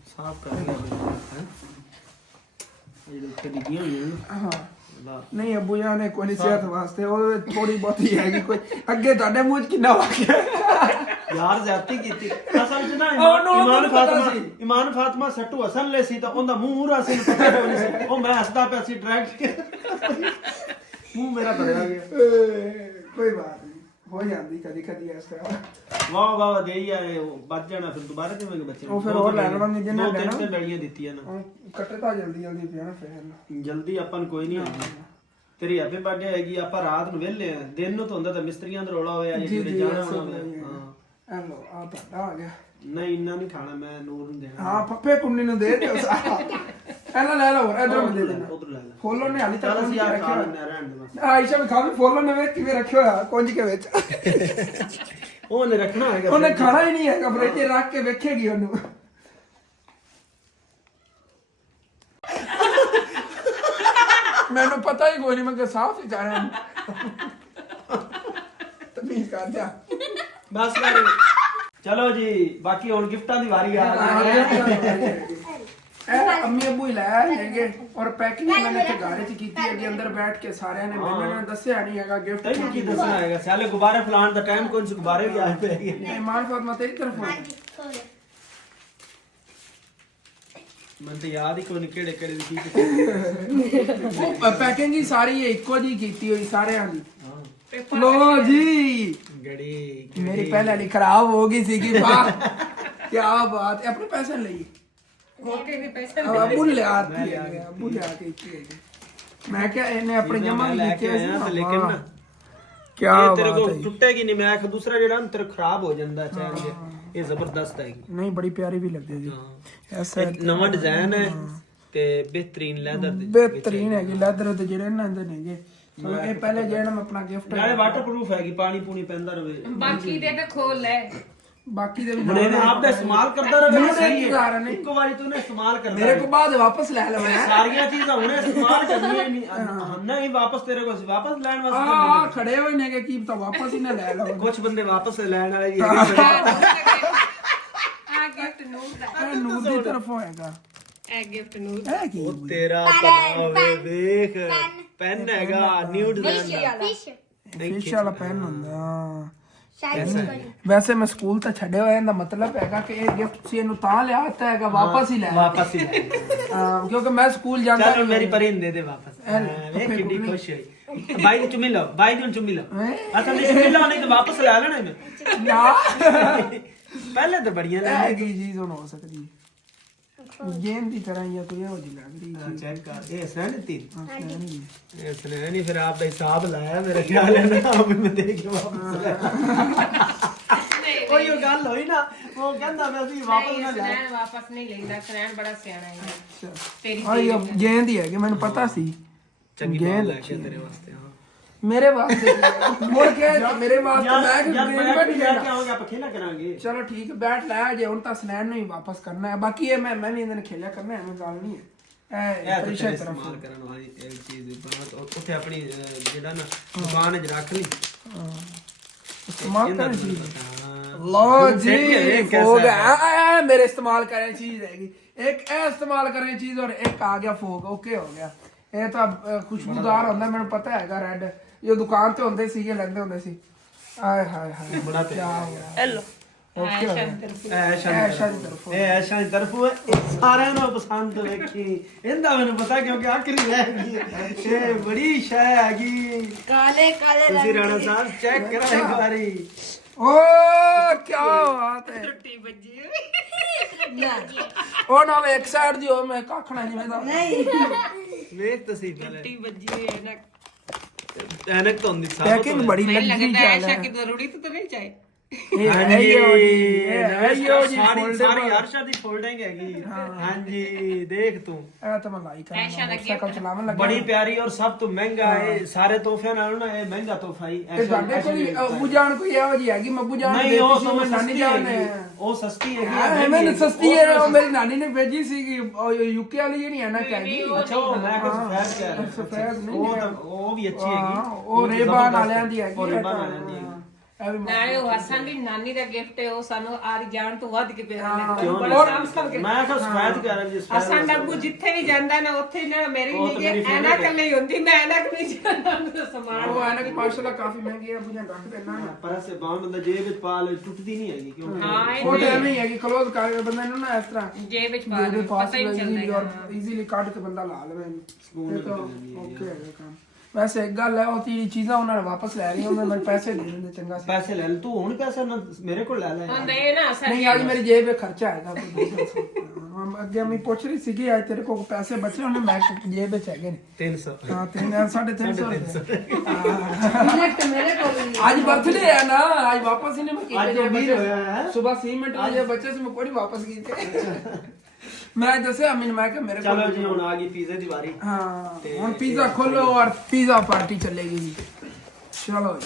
ਸਾਫ ਕਰ ਲਿਆ ਇਹ ਉੱਤੇ ਡਿੱਗੀਆਂ ਹੋਈਆਂ ਨੇ ਹਾਂ ਲਾ ਨਹੀਂ ਅੱਬੂ ਜਾਨ ਨੇ ਕੋਈ ਸਿਹਤ ਵਾਸਤੇ ਉਹ ਥੋੜੀ ਬਹੁਤੀ ਹੈਗੀ ਕੋਈ ਅੱਗੇ ਤੁਹਾਡੇ ਮੂੰਹ 'ਚ ਕਿੰਨਾ ਵਾਕਿਆ ਯਾਰ ਜ਼ਿਆਦਤੀ ਕੀਤੀ ਅਸਲ 'ਚ ਨਾ ਉਹਨੂੰ ਪਤਾ ਸੀ। ਇਮਾਨ ਫਾਤਮਾ ਸੱਟੂ ਹਸਨ ਲੈ ਸੀ ਤਾਂ ਉਹਦਾ ਮੂੰਹ ਮੂਰਾ ਸੀ ਨੂੰ ਪਤਾ ਕੋਈ ਨਹੀਂ ਸੀ ਉਹ ਮੈਂ ਹੱਸਦਾ ਪਿਆ ਸੀ ਡਾਇਰੈਕਟ ਮੂੰਹ ਮੇਰਾ ਭਰਿਆ ਗਿਆ ਕੋਈ ਬਾਤ ਨਹੀਂ ਹੋ ਜਾਂਦੀ ਕਦੀ ਕਦੀ ਇਸ ਤਰ੍ਹਾਂ ਵਾਹ ਵਾਹ ਦੇਈ ਆਏ ਉਹ ਵੱਜ ਜਾਣਾ ਫਿਰ ਦੁਬਾਰਾ ਦੇਵਾਂਗੇ ਬੱਚੇ ਨੂੰ ਉਹ ਫਿਰ ਹੋਰ ਲੈ ਲਵਾਂਗੇ ਜਿਹਨਾਂ ਦੋ ਲੈਣਾ। ਤਿੰਨ ਲੜੀਆਂ ਦਿੱਤੀਆਂ ਨਾ ਕੱਟੇ ਤਾਂ ਜਲਦੀ ਜਲਦੀ ਪਿਆ ਨਾ ਫਿਰ ਜਲਦੀ ਆਪਾਂ ਨੂੰ ਕੋਈ ਨਹੀਂ ਆਉਣਾ ਤੇਰੀ ਹੈਪੀ ਬਰਥਡੇ ਹੈਗੀ ਆਪਾਂ ਰਾਤ ਨੂੰ ਵਿਹਲੇ ਆ ਦਿਨ ਨੂੰ ਤਾਂ ਹੁੰਦਾ ਤਾਂ ਮਿਸਤਰੀਆਂ ਦਾ ਰੌਲਾ ਹੋਇਆ ਜੀ ਜਿਹੜੇ ਜੀ ਜਾਣਾ ਐਸੇ ਹੋਣਾ ਹੀ ਹੈ। ਹਾਂ ਐ ਲੋ ਆ ਤੁਹਾਡਾ ਆ ਗਿਆ ਨਹੀਂ ਇੰਨਾ ਨਹੀਂ ਖਾਣਾ ਮੈਂ ਨੂਰ ਨੂੰ ਦੇਣਾ ਹਾਂ ਫੱਫੇ ਕੁੰਨੀ ਨੂੰ ਦੇ ਦਿਓ ਸਾਰਾ ਪਹਿਲਾਂ ਲੈ ਲਓ ਇਧਰ ਮੈਂ ਦੇ ਦੇਣਾ ਉਧਰ ਲੈ ਲੈ ਫੋਲੋ ਨੇ ਹਾਲੀ ਤੱਕ ਚੱਲ ਅਸੀਂ ਕੁੰਝ ਆ ਖਾ ਰੱਖਿਆ ਲੈਂਦੇ ਆ ਰਹਿਣ ਦੇ ਬਸ ਆਇਸ਼ਾ ਵੀ ਖਾਵੇ ਫੋਲੋ ਨੇ ਵੇਖ ਕਿਵੇਂ ਰੱਖਿਆ ਹੋਇਆ ਕੁੰਝ ਕੇ ਵਿੱਚ ਉਹਨੇ ਰੱਖਣਾ ਹੈਗਾ ਉਹਨੇ ਖਾਣਾ ਹੀ ਨਹੀਂ ਹੈਗਾ ਫਰਿੱਜ 'ਚ ਰੱਖ ਕੇ ਵੇਖੇਗੀ ਉਹਨੂੰ ਮੈਨੂੰ ਪਤਾ ਹੀ ਕੋਈ ਨਹੀਂ ਮੈਂ ਕਿ ਸਾਫ ਹੀ ਜਾ ਰਿਹਾ ਤਮੀਜ਼ ਕਰ ਜਾ ਬਸ ਕਰ ਚਲੋ ਜੀ ਬਾਕੀ ਹੁਣ ਗਿਫਟਾਂ ਦੀ ਵਾਰੀ ਆ ਗਈ ਇਹ ਅੰਮੀ ਅੱਬੂ ਹੀ ਲਾਇਆ ਹੈਗੇ ਔਰ ਪੈਕਿੰਗ ਇਹਨਾਂ ਨੇ ਤੇ ਘਾਰੇ 'ਚ ਕੀਤੀ ਹੈਗੀ ਅੰਦਰ ਬੈਠ ਕੇ ਸਾਰਿਆਂ ਨੇ ਮੈਨੂੰ ਨੇ ਦੱਸਿਆ ਨਹੀਂ ਹੈਗਾ ਗਿਫਟ ਤੈਨੂੰ ਕੀ ਦੱਸਣਾ ਹੈਗਾ ਸਾਲੇ ਗੁਬਾਰੇ ਫਲਾਣ ਦਾ ਟਾਈਮ ਕੋਈ ਸੀ ਗੁਬਾਰੇ ਵੀ ਆਏ ਪਏ ਹੈਗੇ ਇਮਾਨ ਫਾਤਮਾ ਤੇਰੀ ਤਰਫੋਂ ਮੈਨੂੰ ਤਾਂ ਯਾਦ ਹੀ ਕੋਈ ਨਹੀਂ ਕਿਹੜੇ ਕਿਹੜੇ ਦੀ ਚੀਜ਼ ਪੈਕਿੰਗ ਹੀ ਸਾਰੀ ਇੱਕੋ ਜੀ ਕੀਤੀ ਹੋਈ ਸਾਰਿਆਂ ਦੀ ਲੋ ਜੀ ਗੜੀ ਮੇਰੀ ਪਹਿਲੇ ਵਾਲੀ ਖਰਾਬ ਹੋ ਗਈ ਸੀਗੀ ਵਾਹ ਕੀ ਬਾਤ ਹੈ ਆਪਣੇ ਪੈਸੇ ਲਈ ਮੌਕੇ ਦੇ ਪੈਸੇ ਅੱਬੂ ਨੇ ਲਿਆਤੀ ਹੈ ਅੱਬੂ ਲਿਆ ਕੇ ਦਿੱਤੀ ਹੈ ਮੈਂ ਕਿਹਾ ਇਹਨੇ ਆਪਣੇ ਜਮਾ ਲੈ ਕੇ ਕੀਤੇ ਆਇਆ ਤੇ ਲੇਕਿਨ ਨਾ ਕੀ ਇਹ ਤੇਰੇ ਬਾਤ ਕੋਲ ਹੈ ਟੁੱਟੇਗੀ ਨਹੀਂ ਮੈਂ ਆਖ ਦੂਸਰਾ ਜਿਹੜਾ ਨਾ ਤੇਰਾ ਖਰਾਬ ਹੋ ਜਾਂਦਾ ਚੈਨ ਇਹ ਜ਼ਬਰਦਸਤ ਹੈਗੀ ਨਹੀਂ ਬੜੀ ਪਿਆਰੀ ਵੀ ਲੱਗਦੀ ਜੀ ਐਸਾ ਇਹ ਨਵਾਂ ਡਿਜ਼ਾਈਨ ਹੈ ਤੇ ਬਿਹਤਰੀਨ ਲੈਦਰ ਦੇ ਬਿਹਤਰੀਨ ਹੈਗੀ ਲੈਦਰ ਤੇ ਜਿਹੜੇ ਇਹਨਾਂ ਦੇ ਨੇਗੇ ਚਲੋ ਇਹ ਪਹਿਲੇ ਜਿਹੜਾ ਮੈਂ ਆਪਣਾ ਗਿਫਟ ਨਾਲੇ ਵਾਟਰਪ੍ਰੂਫ ਹੈਗੀ ਪਾਣੀ ਪੂਣੀ ਪੈਂਦਾ ਰਵੇ ਬਾਕੀ ਦੇ ਤੇ ਖੋਲ ਲੈ ਬਾਕੀ ਦੇ ਵੀ ਹੁਣ ਇਹਨੇ ਆਪ ਦਾ ਇਸਤੇਮਾਲ ਕਰਦਾ ਰਵੇ ਮੈਨੂੰ ਤਾਂ ਸਹੀ ਇੱਕ ਹੈ ਕਾਰਨ ਨਹੀਂ। ਇੱਕੋ ਵਾਰੀ ਤੂੰ ਇਸਤੇਮਾਲ ਕਰਦਾ ਮੇਰੇ ਕੋ ਬਾਅਦ ਵਾਪਸ ਲੈ ਲਵਾਂ ਸਾਰੀਆਂ ਚੀਜ਼ਾਂ ਹੁਣੇ ਇਸਤੇਮਾਲ ਕਰਨੀਆਂ ਨਹੀਂ ਨਹੀਂ ਵਾਪਸ ਤੇਰੇ ਕੋਲ ਵਾਪਸ ਲੈਣ ਵਾਸਤੇ ਆ ਖੜੇ ਹੋਏ ਨੇ ਕਿ ਕੀ ਤਾਂ ਵਾਪਸ ਹੀ ਨਾ ਲੈ ਲਓ ਕੁਝ ਬੰਦੇ ਵਾਪਸ ਲੈਣ ਵਾਲੇ ਵੀ ਹੈਗੇ ਆ ਗਿਫਟ ਨੂਰ ਦਾ ਇਹ ਨੂਰ ਦੀ ਤਰਫੋਂ ਹੈਗਾ ਇਹ ਗਿਫਟ ਨੂਰ ਇਹ ਕੀ ਉਹ ਤੇਰਾ ਪਤਾ ਹੋਵੇ ਵੇਖ ਪੈਨ ਹੈਗਾ ਨਿਊ ਡਿਜ਼ਾਈਨ ਦਾ ਫਿਸ਼ ਵਾਲਾ ਪੈਨ ਹੁੰਦਾ ਵੈਸੇ ਮੈਂ ਸਕੂਲ ਤਾਂ ਛੱਡਿਆ ਹੋਇਆ ਇਹਦਾ ਮਤਲਬ ਹੈਗਾ ਕਿ ਇਹ ਗਿਫਟ ਸੀ ਇਹਨੂੰ ਤਾਂ ਲਿਆ ਦਿੱਤਾ ਹੈਗਾ ਵਾਪਸ ਹੀ ਲੈ ਵਾਪਸ ਹੀ ਲੈ ਕਿਉਂਕਿ ਮੈਂ ਸਕੂਲ ਜਾਂਦਾ ਚਲੋ ਮੇਰੀ ਪਰਿੰਦ ਦੇ ਦੇ ਵਾਪਸ ਵੇਖ ਕਿੰਨੀ ਖੁਸ਼ ਹੋਈ ਬਾਈ ਨੂੰ ਚੁੰਮੀ ਲਓ ਬਾਈ ਨੂੰ ਚੁੰਮੀ ਲਓ ਅਸਾਂ ਦੀ ਚੁੰਮੀ ਲਓ ਨਹੀਂ ਤਾਂ ਵਾਪਸ ਲੈ ਲੈਣਾ ਮੈਂ ਨਾ ਪਹਿਲੇ ਤਾਂ ਬੜੀਆਂ ਲੈ ਇਹ ਕੀ ਚੀਜ਼ ਹੁਣ ਹੋ ਸਕਦੀ ਗੇਮ ਦੀ ਤਰ੍ਹਾਂ ਹੀ ਆ ਕੋਈ ਹੋ ਜੀ ਲੱਗ ਰਹੀ ਚੀਜ਼ ਚੈੱਕ ਕਰ ਇਹ ਸਨ ਤੀ ਨਹੀਂ ਜੀ। ਇਸ ਨੇ ਨਹੀਂ ਫਿਰ ਆਪ ਦਾ ਹਿਸਾਬ ਲਾਇਆ ਮੇਰੇ ਖਿਆਲ ਹੈ ਨਾ ਆਪ ਮੈਂ ਦੇ ਕੇ ਵਾਪਸ ਕੋਈ ਉਹ ਗੱਲ ਹੋਈ ਨਾ ਉਹ ਕਹਿੰਦਾ ਮੈਂ ਅਸੀਂ ਵਾਪਸ ਨਾ ਲੈ ਸਨੈਣ ਵਾਪਸ ਨਹੀਂ ਲੈਂਦਾ ਸਨੈਣ ਬੜਾ ਸਿਆਣਾ ਹੈ ਤੇਰੀ ਆਈ ਗੇਂਦ ਹੀ ਹੈ ਕਿ ਮੈਨੂੰ ਪਤਾ ਸੀ ਚੰਗੀ ਬਾਤ ਲੈ ਕੇ ਤੇਰੇ ਵਾਸਤੇ ਹਾਂ ਮੇਰੇ ਵਾਸਤੇ ਮੁੜ ਕੇ ਮੇਰੇ ਵਾਸਤੇ ਮੈਂ ਕਿ ਗੇਮ ਬੈਠ ਲੈ ਕੇ ਆਵਾਂਗੇ ਆਪਾਂ ਖੇਲਾ ਕਰਾਂਗੇ ਚਲੋ ਠੀਕ ਹੈ ਬੈਠ ਲੈ ਜੇ ਹੁਣ ਤਾਂ ਸਨੈਣ ਨੂੰ ਹੀ ਵਾਪਸ ਕਰਨਾ ਹੈ ਬਾਕੀ ਇਹ ਮੈਂ ਵੀ ਇਹਨਾਂ ਨੇ ਖੇਲਿਆ ਕਰਨਾ ਐਵੇਂ ਗੱਲ ਨਹੀਂ ਹੈ ਇਹ ਪਰਿਸ਼ਦ ਤਰਫ ਇਸਤੇਮਾਲ ਕਰਨ ਵਾਲੀ ਇੱਕ ਚੀਜ਼ ਉੱਥੇ ਆਪਣੀ ਜਿਹੜਾ ਨਾ ਦੁਕਾਨ 'ਚ ਰੱਖ ਲਈ ਇਸਤੇਮਾਲ ਕਰਨ ਚੀਜ਼ ਲੋ ਜੀ ਹੋ ਗਿਆ ਮੇਰੇ ਇस्तेमाल करने चीज रहेगी एक इस्तेमाल करने चीज और एक आ गया फोग ओके हो गया ਇਹ ਤਾਂ ਖੁਸ਼ਬੂਦਾਰ ਹੁੰਦਾ ਮੈਨੂੰ ਪਤਾ ਹੈਗਾ ਰੈੱਡ ਇਹ ਦੁਕਾਨ ਤੇ ਹੁੰਦੇ ਸੀਗੇ ਲੈਂਦੇ ਹੁੰਦੇ ਸੀ ਆਏ ਹਾਏ ਹਾਏ ਬੜਾ ਕੀ ਹੋ ਗਿਆ ਹੈਲੋ ਓਕੇ ਐਸ਼ਾਂ ਦੀ ਤਰਫੋਂ ਸਾਰਿਆਂ ਨੂੰ ਪਸੰਦ ਵੇਖੀ ਇਹਦਾ ਮੈਨੂੰ ਪਤਾ ਕਿਉਂਕਿ ਆਖਰੀ ਰਹਿ ਗਈ ਇਹ ਬੜੀ ਸ਼ੈ ਹੈਗੀ ਕਾਲੇ ਕਾਲੇ ਤੁਸੀਂ ਰਾਣਾ ਸਾਹਿਬ ਚੈੱਕ ਕਰੋ ਇੱਕ ਵਾਰੀ ਓ ਕੀ ਬਾਤ ਹੈ ਟੁੱਟੀ ਵੱਜੀ ਉਹ ਨਾ ਇੱਕ ਸਾਈਡ ਦੀ ਹੋ ਮੈਂ ਕੱਖਣਾ ਜਿਵੇਂ ਦਾ ਨਹੀਂ ਵੇਖ ਤੁਸੀਂ ਪਹਿਲੇ ਟੁੱਟੀ ਵੱਜੀ ਹੋਈ ਹੈ ਨਾ ਐਨਕ ਤੋਂ ਦੀ ਸਾਹ ਪੈਕਿੰਗ ਬੜੀ ਮੈਨੂੰ ਲੱਗੀ ਲੱਗਦਾ ਹੈ ਚੱਲ ਐਸ਼ਾ ਕਿ ਜ਼ਰੂਰੀ ਤਾਂ ਨਹੀਂ ਚਾਹੇ ਸਾਰੀ ਅਰਸ਼ਾ ਦੀ ਫੋਲਡਿੰਗ ਹੈਗੀ ਹਾਂਜੀ ਦੇਖ ਤੂੰ ਇਹ ਤਾਂ ਮੈਂ ਲਾਈਕ ਕਰਨਾ ਮੋਟਰਸਾਈਕਲ ਚਲਾਉਣ ਲੱਗਾ ਬੜੀ ਪਿਆਰੀ ਔਰ ਸਭ ਤੋਂ ਮਹਿੰਗਾ ਹੈ ਸਾਰੇ ਤੋਹਫਿਆਂ ਨਾਲੋਂ ਨਾ ਇਹ ਮਹਿੰਗਾ ਤੋਹਫਾ ਹੀ ਤੇ ਸਾਡੇ ਕੋਲ ਅੱਬੂ ਜਾਨ ਕੋਈ ਇਹੋ ਜਿਹੀ ਹੈਗੀ ਮੱਬੂ ਜਾਨ ਨਹੀਂ ਉਹ ਸੀ ਤਾਂ ਮੈਂ ਨਾਨੀ ਜਾਨ ਨੇ ਉਹ ਸਸਤੀ ਹੈਗੀ ਮੈਨੂੰ ਸਸਤੀ ਹੈ ਉਹ ਮੇਰੀ ਨਾਨੀ ਨੇ ਭੇਜੀ ਸੀਗੀ ਯੂਕੇ ਵਾਲੀ ਜਿਹੜੀ ਹੈ ਨਾ ਕਹਿੰਦੀ ਅੱਛਾ ਉਹ ਮੈਂ ਕਿਹਾ ਸਫੈਦ ਕਹਿ ਰਿਹਾ ਸਫੈਦ ਨਹੀਂ ਉਹ ਤਾਂ ਉਹ ਵੀ ਅੱਛੀ ਹੈਗੀ ਉਹ ਰੇਬਾਨ ਵਾਲਿਆਂ ਦੀ ਹੈਗੀ ਉਹ ਰੇਬਾਨ ਵਾਲਿਆਂ ਦੀ ਹੈਗੀ ਨਾਲੇ ਉਹ ਹਸਨ ਦੀ ਨਾਨੀ ਦਾ ਗਿਫਟ ਹੈ ਉਹ ਸਾਨੂੰ ਆਰੀ ਜਾਣ ਤੋਂ ਵੱਧ ਕੇ ਪਿਆਰ ਲੱਗਦਾ ਕਿਉਂ ਬੜਾ ਸਾਂਭ ਸਾਂਭ ਕੇ ਮੈਂ ਕਿਹਾ ਸਫੈਦ ਕਹਿ ਰਿਹਾ ਜੀ ਹਸਨ ਦਾ ਅੱਬੂ ਜਿੱਥੇ ਵੀ ਜਾਂਦਾ ਨਾ ਉੱਥੇ ਨਾ ਮੇਰੀ ਨਹੀਂ ਐਨਾ ਕੱਲੇ ਹੀ ਹੁੰਦੀ ਮੈਂ ਐਨਾ ਨਹੀਂ ਜਾਂਦਾ ਸਮਾਨ ਉਹ ਹੈ ਨਾ ਕਿ ਮਾਸ਼ਾਅੱਲਾ ਕਾਫੀ ਮਹਿੰਗੀ ਹੈ ਬੁਝਾਂ ਰੱਖ ਦੇਣਾ ਪਰ ਸੇ ਬਾਹਰ ਬੰਦਾ ਜੇਬ ਵਿੱਚ ਪਾ ਲੈ ਟੁੱਟਦੀ ਨਹੀਂ ਹੈਗੀ ਕਿਉਂ ਹਾਂ ਉਹ ਤਾਂ ਐਵੇਂ ਹੀ ਹੈ ਕਿ ਕਲੋਜ਼ ਕਰਕੇ ਬੰਦਾ ਇਹਨੂੰ ਨਾ ਇਸ ਤਰ੍ਹਾਂ ਜੇਬ ਵਿੱਚ ਪਾ ਦੇ ਪਤਾ ਹੀ ਨਹੀਂ ਚੱਲਦਾ ਔਰ ਈਜ਼ੀਲੀ ਕੱਢ ਕੇ ਬੰਦਾ ਲਾ ਲਵੇ ਓਕੇ ਹੈ ਕੰਮ ਵੈਸੇ ਇੱਕ ਗੱਲ ਹੈ ਉਹ ਤੀ ਚੀਜ਼ਾਂ ਉਹਨਾਂ ਨੇ ਵਾਪਸ ਲੈ ਲਈਆਂ ਉਹਨਾਂ ਮੈਨੂੰ ਪੈਸੇ ਦੇ ਦਿੰਦੇ ਚੰਗਾ ਸੀ ਪੈਸੇ ਲੈ ਲੈ ਤੂੰ ਹੁਣ ਪੈਸੇ ਮੇਰੇ ਕੋਲ ਲੈ ਲੈ ਹੁੰਦਾ ਇਹ ਨਾ ਅਸਰ ਨਹੀਂ ਅੱਜ ਮੇਰੀ ਜੇਬ ਵਿੱਚ ਖਰਚਾ ਆਏਗਾ ਅੱਗੇ ਮੈਂ ਪੁੱਛ ਰਹੀ ਸੀਗੀ ਅੱਜ ਤੇਰੇ ਕੋਲ ਪੈਸੇ ਬਚੇ ਉਹਨੇ ਮੈਂ ਜੇਬ ਵਿੱਚ ਹੈਗੇ ਨੇ 300 ਹਾਂ 350 ਨੈਟ ਮੇਰੇ ਕੋਲ ਨਹੀਂ ਅੱਜ ਬਰਥਡੇ ਹੈ ਨਾ ਅੱਜ ਵਾਪਸ ਹੀ ਨਹੀਂ ਮੈਂ ਅੱਜ ਕੀਤੇ ਵੀਰ ਹੋਇਆ ਹੈ ਸਵੇਰ 6 ਮਿੰਟ ਵਜੇ ਬੱਚੇ ਸੀ ਮੈਂ ਕੋਈ ਵਾਪਸ ਕੀਤੇ ਮੈਂ ਦੱਸਿਆ ਅਮੀਨ ਮੈਂ ਕਿ ਮੇਰੇ ਕੋਲ ਚਲੋ ਜੀ ਹੁਣ ਆ ਗਈ ਪੀਜ਼ੇ ਦੀ ਵਾਰੀ ਹਾਂ ਹੁਣ ਪੀਜ਼ਾ ਖੋਲੋ ਔਰ ਪੀਜ਼ਾ ਪਾਰਟੀ ਚੱਲੇਗੀ ਜੀ ਚਲੋ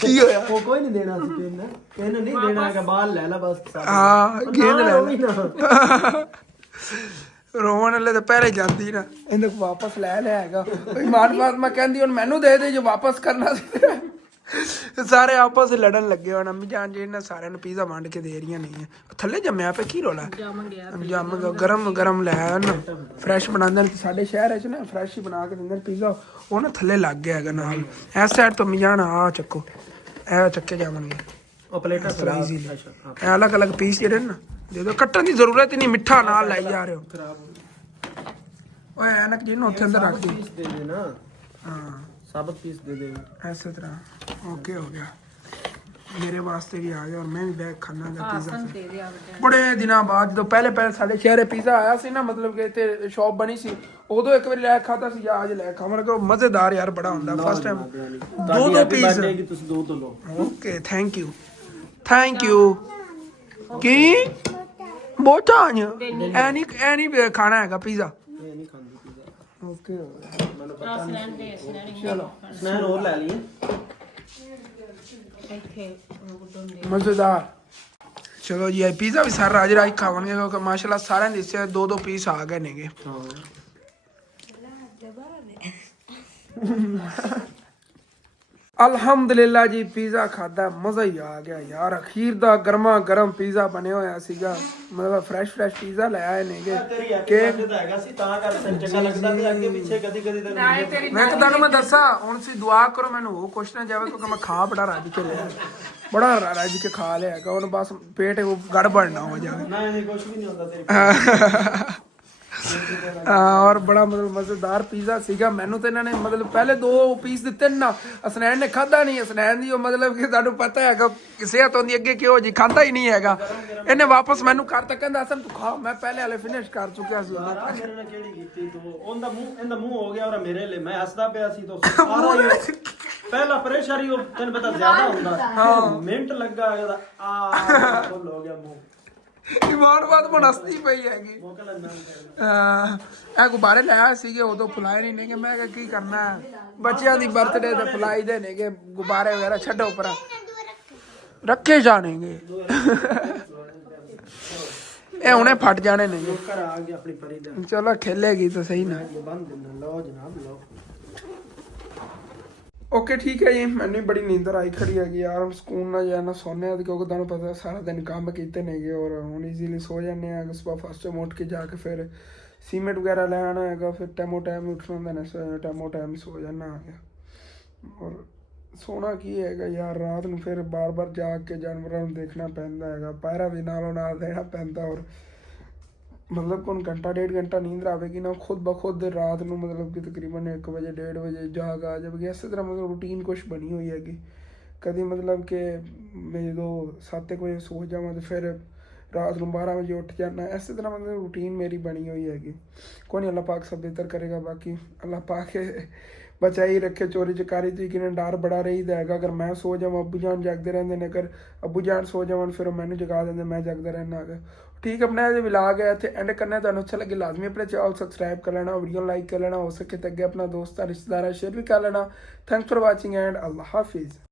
ਕੀ ਹੋਇਆ ਉਹ ਕੋਈ ਨਹੀਂ ਦੇਣਾ ਸੀ ਤੈਨੂੰ ਨਹੀਂ ਦੇਣਾ ਹੈਗਾ ਬਾਹਰ ਲੈ ਲੈ ਬਸ ਹਾਂ ਗੇਂਦ ਲੈ ਉਹ ਵੀ ਨਾ ਰੋਣ ਵਾਲੇ ਤਾਂ ਪਹਿਲੇ ਜਾਂਦੀ ਨਾ ਇਹਨੂੰ ਵਾਪਸ ਲੈ ਹੈਗਾ ਇਮਾਨ ਫਾਤਮਾ ਕਹਿੰਦੀ ਹੁਣ ਮੈਨੂੰ ਦੇ ਦੇ ਜੋ ਵਾਪਸ ਕਰਨਾ ਸੀ ਸਾਰੇ ਆਪਸ ਵਿੱਚ ਲੜਨ ਲੱਗੇ ਹੁਣ ਅੰਮੀ ਜਾਨ ਜੀ ਇਹਨਾਂ ਸਾਰਿਆਂ ਨੂੰ ਪੀਜ਼ਾ ਵੰਡ ਕੇ ਦੇ ਰਹੀਆਂ ਨਹੀਂ ਥੱਲੇ ਜੰਮਿਆ ਪਿਆ ਕੀ ਰੋਲਾ ਜੰਮ ਗਰਮ ਗਰਮ ਲੈ ਨਾ ਫਰੈਸ਼ ਬਣਾਉਂਦੇ ਨੇ ਸਾਡੇ ਸ਼ਹਿਰ 'ਚ ਨਾ ਫਰੈਸ਼ ਹੀ ਬਣਾ ਕੇ ਦਿੰਦੇ ਨੇ ਪੀਜ਼ਾ ਉਹ ਨਾ ਥੱਲੇ ਲੱਗ ਗਿਆ ਹੈਗਾ ਨਾਲ ਇਸ ਸਾਈਡ ਤੋਂ ਅੰਮੀ ਜਾਨ ਆ ਚੱਕੋ ਇਹ ਚੱਕੇ ਜਾਵਣਗੇ ਉਹ ਪਲੇਟਾਂ ਖਰਾਬ ਇਹ ਅਲੱਗ ਅਲੱਗ ਪੀਸ ਜਿਹੜੇ ਨਾ ਦੇ ਦੋ ਕੱਟਣ ਦੀ ਜ਼ਰੂਰਤ ਹੀ ਨਹੀਂ ਮਿੱਠਾ ਨਾਲ ਲਾਈ ਜਾ ਰਹੇ ਹੋ ਓਏ ਐਨਕ ਜਿਹਨੂੰ ਉੱਥੇ ਅੰਦਰ ਰੱਖ ਦੇ ਪੀਸ ਦੇ ਦੇ ਨਾ ਹਾਂ ਸਾਬਤ ਪੀਸ ਦੇ ਦੇ ਐਸੇ ਤਰ੍ਹਾਂ ਓਕੇ ਹੋ ਗਿਆ ਮੇਰੇ ਵਾਸਤੇ ਵੀ ਆ ਗਿਆ ਔਰ ਮੈਂ ਵੀ ਬੈਗ ਖਾਣਾ ਦਾ ਪੀਜ਼ਾ ਦੇ ਦੇ ਆ ਬੜੇ ਦਿਨਾਂ ਬਾਅਦ ਜਦੋਂ ਪਹਿਲੇ ਸਾਡੇ ਸ਼ਹਿਰੇ ਪੀਜ਼ਾ ਆਇਆ ਸੀ ਨਾ ਮਤਲਬ ਕਿ ਇੱਥੇ ਸ਼ਾਪ ਬਣੀ ਸੀ ਉਦੋਂ ਇੱਕ ਵਾਰੀ ਲੈ ਖਾਦਾ ਸੀ ਜਾਂ ਅੱਜ ਲੈ ਖਾਵਾਂ ਲੱਗਾ ਮਜ਼ੇਦਾਰ ਯਾਰ ਬੜਾ ਹੁੰਦਾ ਫਸਟ ਟਾਈਮ ਦੋ ਪੀਸ ਕਿ ਤੁਸੀਂ ਦੋ ਤੋਂ ਲਓ ਓਕੇ ਥੈਂਕ ਯੂ ਕੀ ਬੋਟਾਂ ਐ ਨਹੀਂ ਖਾਣਾ ਹੈਗਾ ਪੀਜ਼ਾ ਇਹ ਨਹੀਂ ਖਾਂਦੀ ਪੀਜ਼ਾ ਓਕੇ ਮੈਨੂੰ ਪਤਾ ਸਨੈਣ ਚਲੋ ਸਨੈਨ ਹੋਰ ਲੈ ਲਈਏ ਇੱਥੇ ਮਜ਼ੇਦਾਰ ਚਲੋ ਜੀ ਇਹ ਪੀਜ਼ਾ ਵੀ ਸਾਰਾ ਅੱਜ ਰਾਤ ਖਾਵਾਂਗੇ ਕਿਉਂਕਿ ਮਾਸ਼ਾਅੱਲਾ ਸਾਰਿਆਂ ਦੇ ਹਿੱਸੇ ਦੋ ਪੀਸ ਆ ਗਏ ਨੇਗੇ ਹਾਂ ਅਲਹਮਦੁਲਿਲਾ ਜੀ ਪੀਜ਼ਾ ਖਾਦਾ ਮਜ਼ਾ ਹੀ ਆ ਗਿਆ ਯਾਰ ਅਖੀਰ ਦਾ ਗਰਮਾ ਗਰਮ ਪੀਜ਼ਾ ਬਣਿਆ ਹੋਇਆ ਸੀਗਾ ਮਤਲਬ ਫਰੈਸ਼ ਪੀਜ਼ਾ ਲੈ ਆਏ ਨੇਗੇ ਕੇਕ ਦਾ ਹੈਗਾ ਸੀ ਤਾਂ ਕਰ ਚੰਗਾ ਲੱਗਦਾ ਤੇ ਅੱਗੇ ਪਿੱਛੇ ਕਦੀ ਤਾਂ ਨਾਲੇ ਤੇਰੀ ਮੈਂ ਤੁਹਾਨੂੰ ਮੈਂ ਦੱਸਾਂ ਹੁਣ ਤੁਸੀਂ ਦੁਆ ਕਰੋ ਮੈਨੂੰ ਉਹ ਕੁਛ ਨਾ ਜਾਵੇ ਕਿਉਂਕਿ ਮੈਂ ਖਾ ਬੜਾ ਰੱਜ ਕੇ ਲਿਆ ਬੜਾ ਰੱਜ ਕੇ ਖਾ ਲਿਆ ਹੈਗਾ ਹੁਣ ਬਸ ਪੇਟ ਗੜਬੜ ਨਾ ਹੋ ਜਾਵੇ ਨਾ ਇਹ ਕੁਝ ਵੀ ਨਹੀਂ ਹੁੰਦਾ ਤੇਰੇ ਔਰ ਬੜਾ ਮਤਲਬ ਮਜ਼ੇਦਾਰ ਪੀਜ਼ਾ ਸੀਗਾ। ਮੈਨੂੰ ਤੇ ਇਹਨਾਂ ਨੇ ਮਤਲਬ ਪਹਿਲੇ 2 ਪੀਸ ਦਿੱਤੇ ਨਾ, ਹਸਨੈਨ ਨੇ ਖਾਦਾ ਨਹੀਂ। ਹਸਨੈਨ ਦੀ ਉਹ ਮਤਲਬ ਕਿ ਤੁਹਾਨੂੰ ਪਤਾ ਹੈਗਾ ਸਿਹਤ ਹੁੰਦੀ ਅੱਗੇ ਕਿਉਂ ਜੀ, ਖਾਂਦਾ ਹੀ ਨਹੀਂ ਹੈਗਾ। ਇਹਨੇ ਵਾਪਸ ਮੈਨੂੰ ਕਰ ਤੱਕ ਕਹਿੰਦਾ ਹਸਨ ਤੂੰ ਖਾ, ਮੈਂ ਪਹਿਲੇ ਵਾਲੇ ਫਿਨਿਸ਼ ਕਰ ਚੁੱਕਿਆ ਸੀ। ਸਾਰਾ ਮੇਰੇ ਨਾਲ ਕਿਹੜੀ ਕੀਤੀ ਤੂੰ, ਉਹਦਾ ਮੂੰਹ ਇਹਦਾ ਮੂੰਹ ਹੋ ਗਿਆ ਔਰ ਮੇਰੇ ਲਈ ਮੈਂ ਹੱਸਦਾ ਪਿਆ ਸੀ ਤਾਂ ਸਾਰਾ ਹੀ ਪਹਿਲਾ ਪ੍ਰੈਸ਼ਰ ਹੀ ਉਹ ਤੈਨੂੰ ਪਤਾ ਜ਼ਿਆਦਾ ਹੁੰਦਾ, ਮਿੰਟ ਲੱਗਾ ਇਹਦਾ ਆ ਫੁੱਲ ਹੋ ਗਿਆ ਮੂੰਹ। ਇਮਾਨ ਬਾਤ ਮਨਸਤੀ ਪਈ ਹੈਗੀ। ਮੌਕਾ ਲੈਣਾ ਚਾਹੀਦਾ। ਇਹ ਗੁਬਾਰੇ ਲਾਇਆ ਸੀਗੇ ਉਦੋਂ ਫੁਲਾਏ ਨਹੀਂ ਨੇਗੇ। ਮੈਂ ਕਿਹਾ ਕੀ ਕਰਨਾ ਬੱਚਿਆਂ ਦੀ ਬਰਥਡੇ ਤੇ ਫੁਲਾਈ ਦੇ ਨੇਗੇ ਗੁਬਾਰੇ ਵਗੈਰਾ, ਛੱਡੋ ਪਰਾਂ ਰੱਖੇ ਜਾਣਗੇ। ਇਹ ਹੁਣੇ ਫਟ ਜਾਣੇ ਨੇਗੇ। ਘਰ ਆ ਗਿਆ ਆਪਣੀ ਪਰੀ ਦਾ, ਚਲੋ ਖੇਲੇਗੀ ਤਾਂ ਸਹੀ ਨਾ। ਬੰਦ ਦਿੰਦਾ। ਲਓ ਜਨਾਬ ਲਓ। ਓਕੇ ਠੀਕ ਹੈ ਜੀ। ਮੈਨੂੰ ਵੀ ਬੜੀ ਨੀਂਦਰ ਆਈ ਖੜੀ ਹੈਗੀ ਯਾਰ। ਹੁਣ ਸਕੂਨ ਨਾਲ ਜਾਣਾ ਸੋਨੇ ਕਿਉਂਕਿ ਤੁਹਾਨੂੰ ਪਤਾ ਸਾਰਾ ਦਿਨ ਕੰਮ ਕੀਤੇ ਨੇਗੇ ਔਰ ਹੁਣ ਈਜ਼ੀਲੀ ਸੋ ਜਾਂਦੇ ਆ। ਸੁਬਾਹ ਫਸਟ ਟਾਈਮ ਉੱਠ ਕੇ ਜਾ ਕੇ ਫਿਰ ਸੀਮੈਂਟ ਵਗੈਰਾ ਲੈ ਆਉਣਾ ਹੈਗਾ, ਫਿਰ ਟਾਈਮੋ ਟਾਈਮ ਉੱਠਣਾ ਹੁੰਦਾ ਨਾ, ਟਾਈਮੋ ਟਾਈਮ ਸੋ ਜਾਣਾ ਹੈਗਾ। ਔਰ ਸੋਣਾ ਕੀ ਹੈਗਾ ਯਾਰ, ਰਾਤ ਨੂੰ ਫਿਰ ਬਾਰ-ਬਾਰ ਜਾਗ ਕੇ ਜਾਨਵਰਾਂ ਨੂੰ ਦੇਖਣਾ ਪੈਂਦਾ ਹੈਗਾ, ਪਹਿਰਾ ਵੀ ਨਾਲੋਂ ਨਾਲ ਦੇਣਾ ਪੈਂਦਾ। ਔਰ ਮਤਲਬ ਕੋਣ ਘੰਟਾ 1.5 ਘੰਟਾ ਨੀਂਦ ਆਵੇਗੀ ਨਾ, ਖੁਦ ਬ ਖੁਦ ਰਾਤ ਨੂੰ ਮਤਲਬ ਕਿ ਤਕਰੀਬਨ 1 ਵਜੇ 1:30 ਵਜੇ ਜਾਗ ਆ ਜਾਵੇਗੀ। ਇਸੇ ਤਰ੍ਹਾਂ ਮਤਲਬ ਰੂਟੀਨ ਕੁਛ ਬਣੀ ਹੋਈ ਹੈਗੀ। ਕਦੀ ਮਤਲਬ ਕਿ ਮੈਂ ਜਦੋਂ 7 ਵਜੇ ਸੋ ਜਾਵਾਂ ਤੇ ਫਿਰ ਰਾਤ ਨੂੰ 12 ਵਜੇ ਉੱਠ ਜਾਣਾ। ਇਸੇ ਤਰ੍ਹਾਂ ਮਤਲਬ ਰੂਟੀਨ ਮੇਰੀ ਬਣੀ ਹੋਈ ਹੈਗੀ। ਕੋਈ ਨਹੀਂ, ਅੱਲਾਹ ਪਾਕ ਸਭ ਬਿਹਤਰ ਕਰੇਗਾ। ਬਾਕੀ ਅੱਲਾਹ ਪਾਕ ਬਚਾਈ ਰੱਖੇ ਚੋਰੀ ਚਕਾਰੀ ਤੋਂ। ਕਿਨੇ ਡਰ ਬੜਾ ਰਹੀਦਾ ਹੈਗਾ। ਅਗਰ ਮੈਂ ਸੋ ਜਾਵਾਂ ਅੱਬੂ ਜਾਨ ਜਾਗਦੇ ਰਹਿੰਦੇ ਨੇ, ਅਗਰ ਅੱਬੂ ਜਾਨ ਸੋ ਜਾਵਣ ਫਿਰ ਉਹ ਮੈਨੂੰ ਜਗਾ ਦਿੰਦੇ, ਮੈਂ ਜਾਗਦਾ ਰਹਿਣਾ ਹੈਗਾ। ਠੀਕ ਆਪਣਾ ਇਹ ਵਲੌਗ ਹੈ ਇੱਥੇ ਐਂਡ ਕਰਨਾ। ਤੁਹਾਨੂੰ ਅੱਛਾ ਲੱਗੇ ਲਾਜ਼ਮੀ ਆਪਣੇ ਚੈਨਲ ਸਬਸਕ੍ਰਾਈਬ ਕਰ ਲੈਣਾ, ਵੀਡੀਓ ਲਾਈਕ ਕਰ ਲੈਣਾ, ਹੋ ਸਕੇ ਤਾਂ ਅੱਗੇ ਆਪਣਾ ਦੋਸਤਾਂ ਰਿਸ਼ਤੇਦਾਰਾਂ ਸ਼ੇਅਰ ਵੀ ਕਰ ਲੈਣਾ। ਥੈਂਕਸ ਫॉर वाचिंग एंड अल्लाह हाफिज़।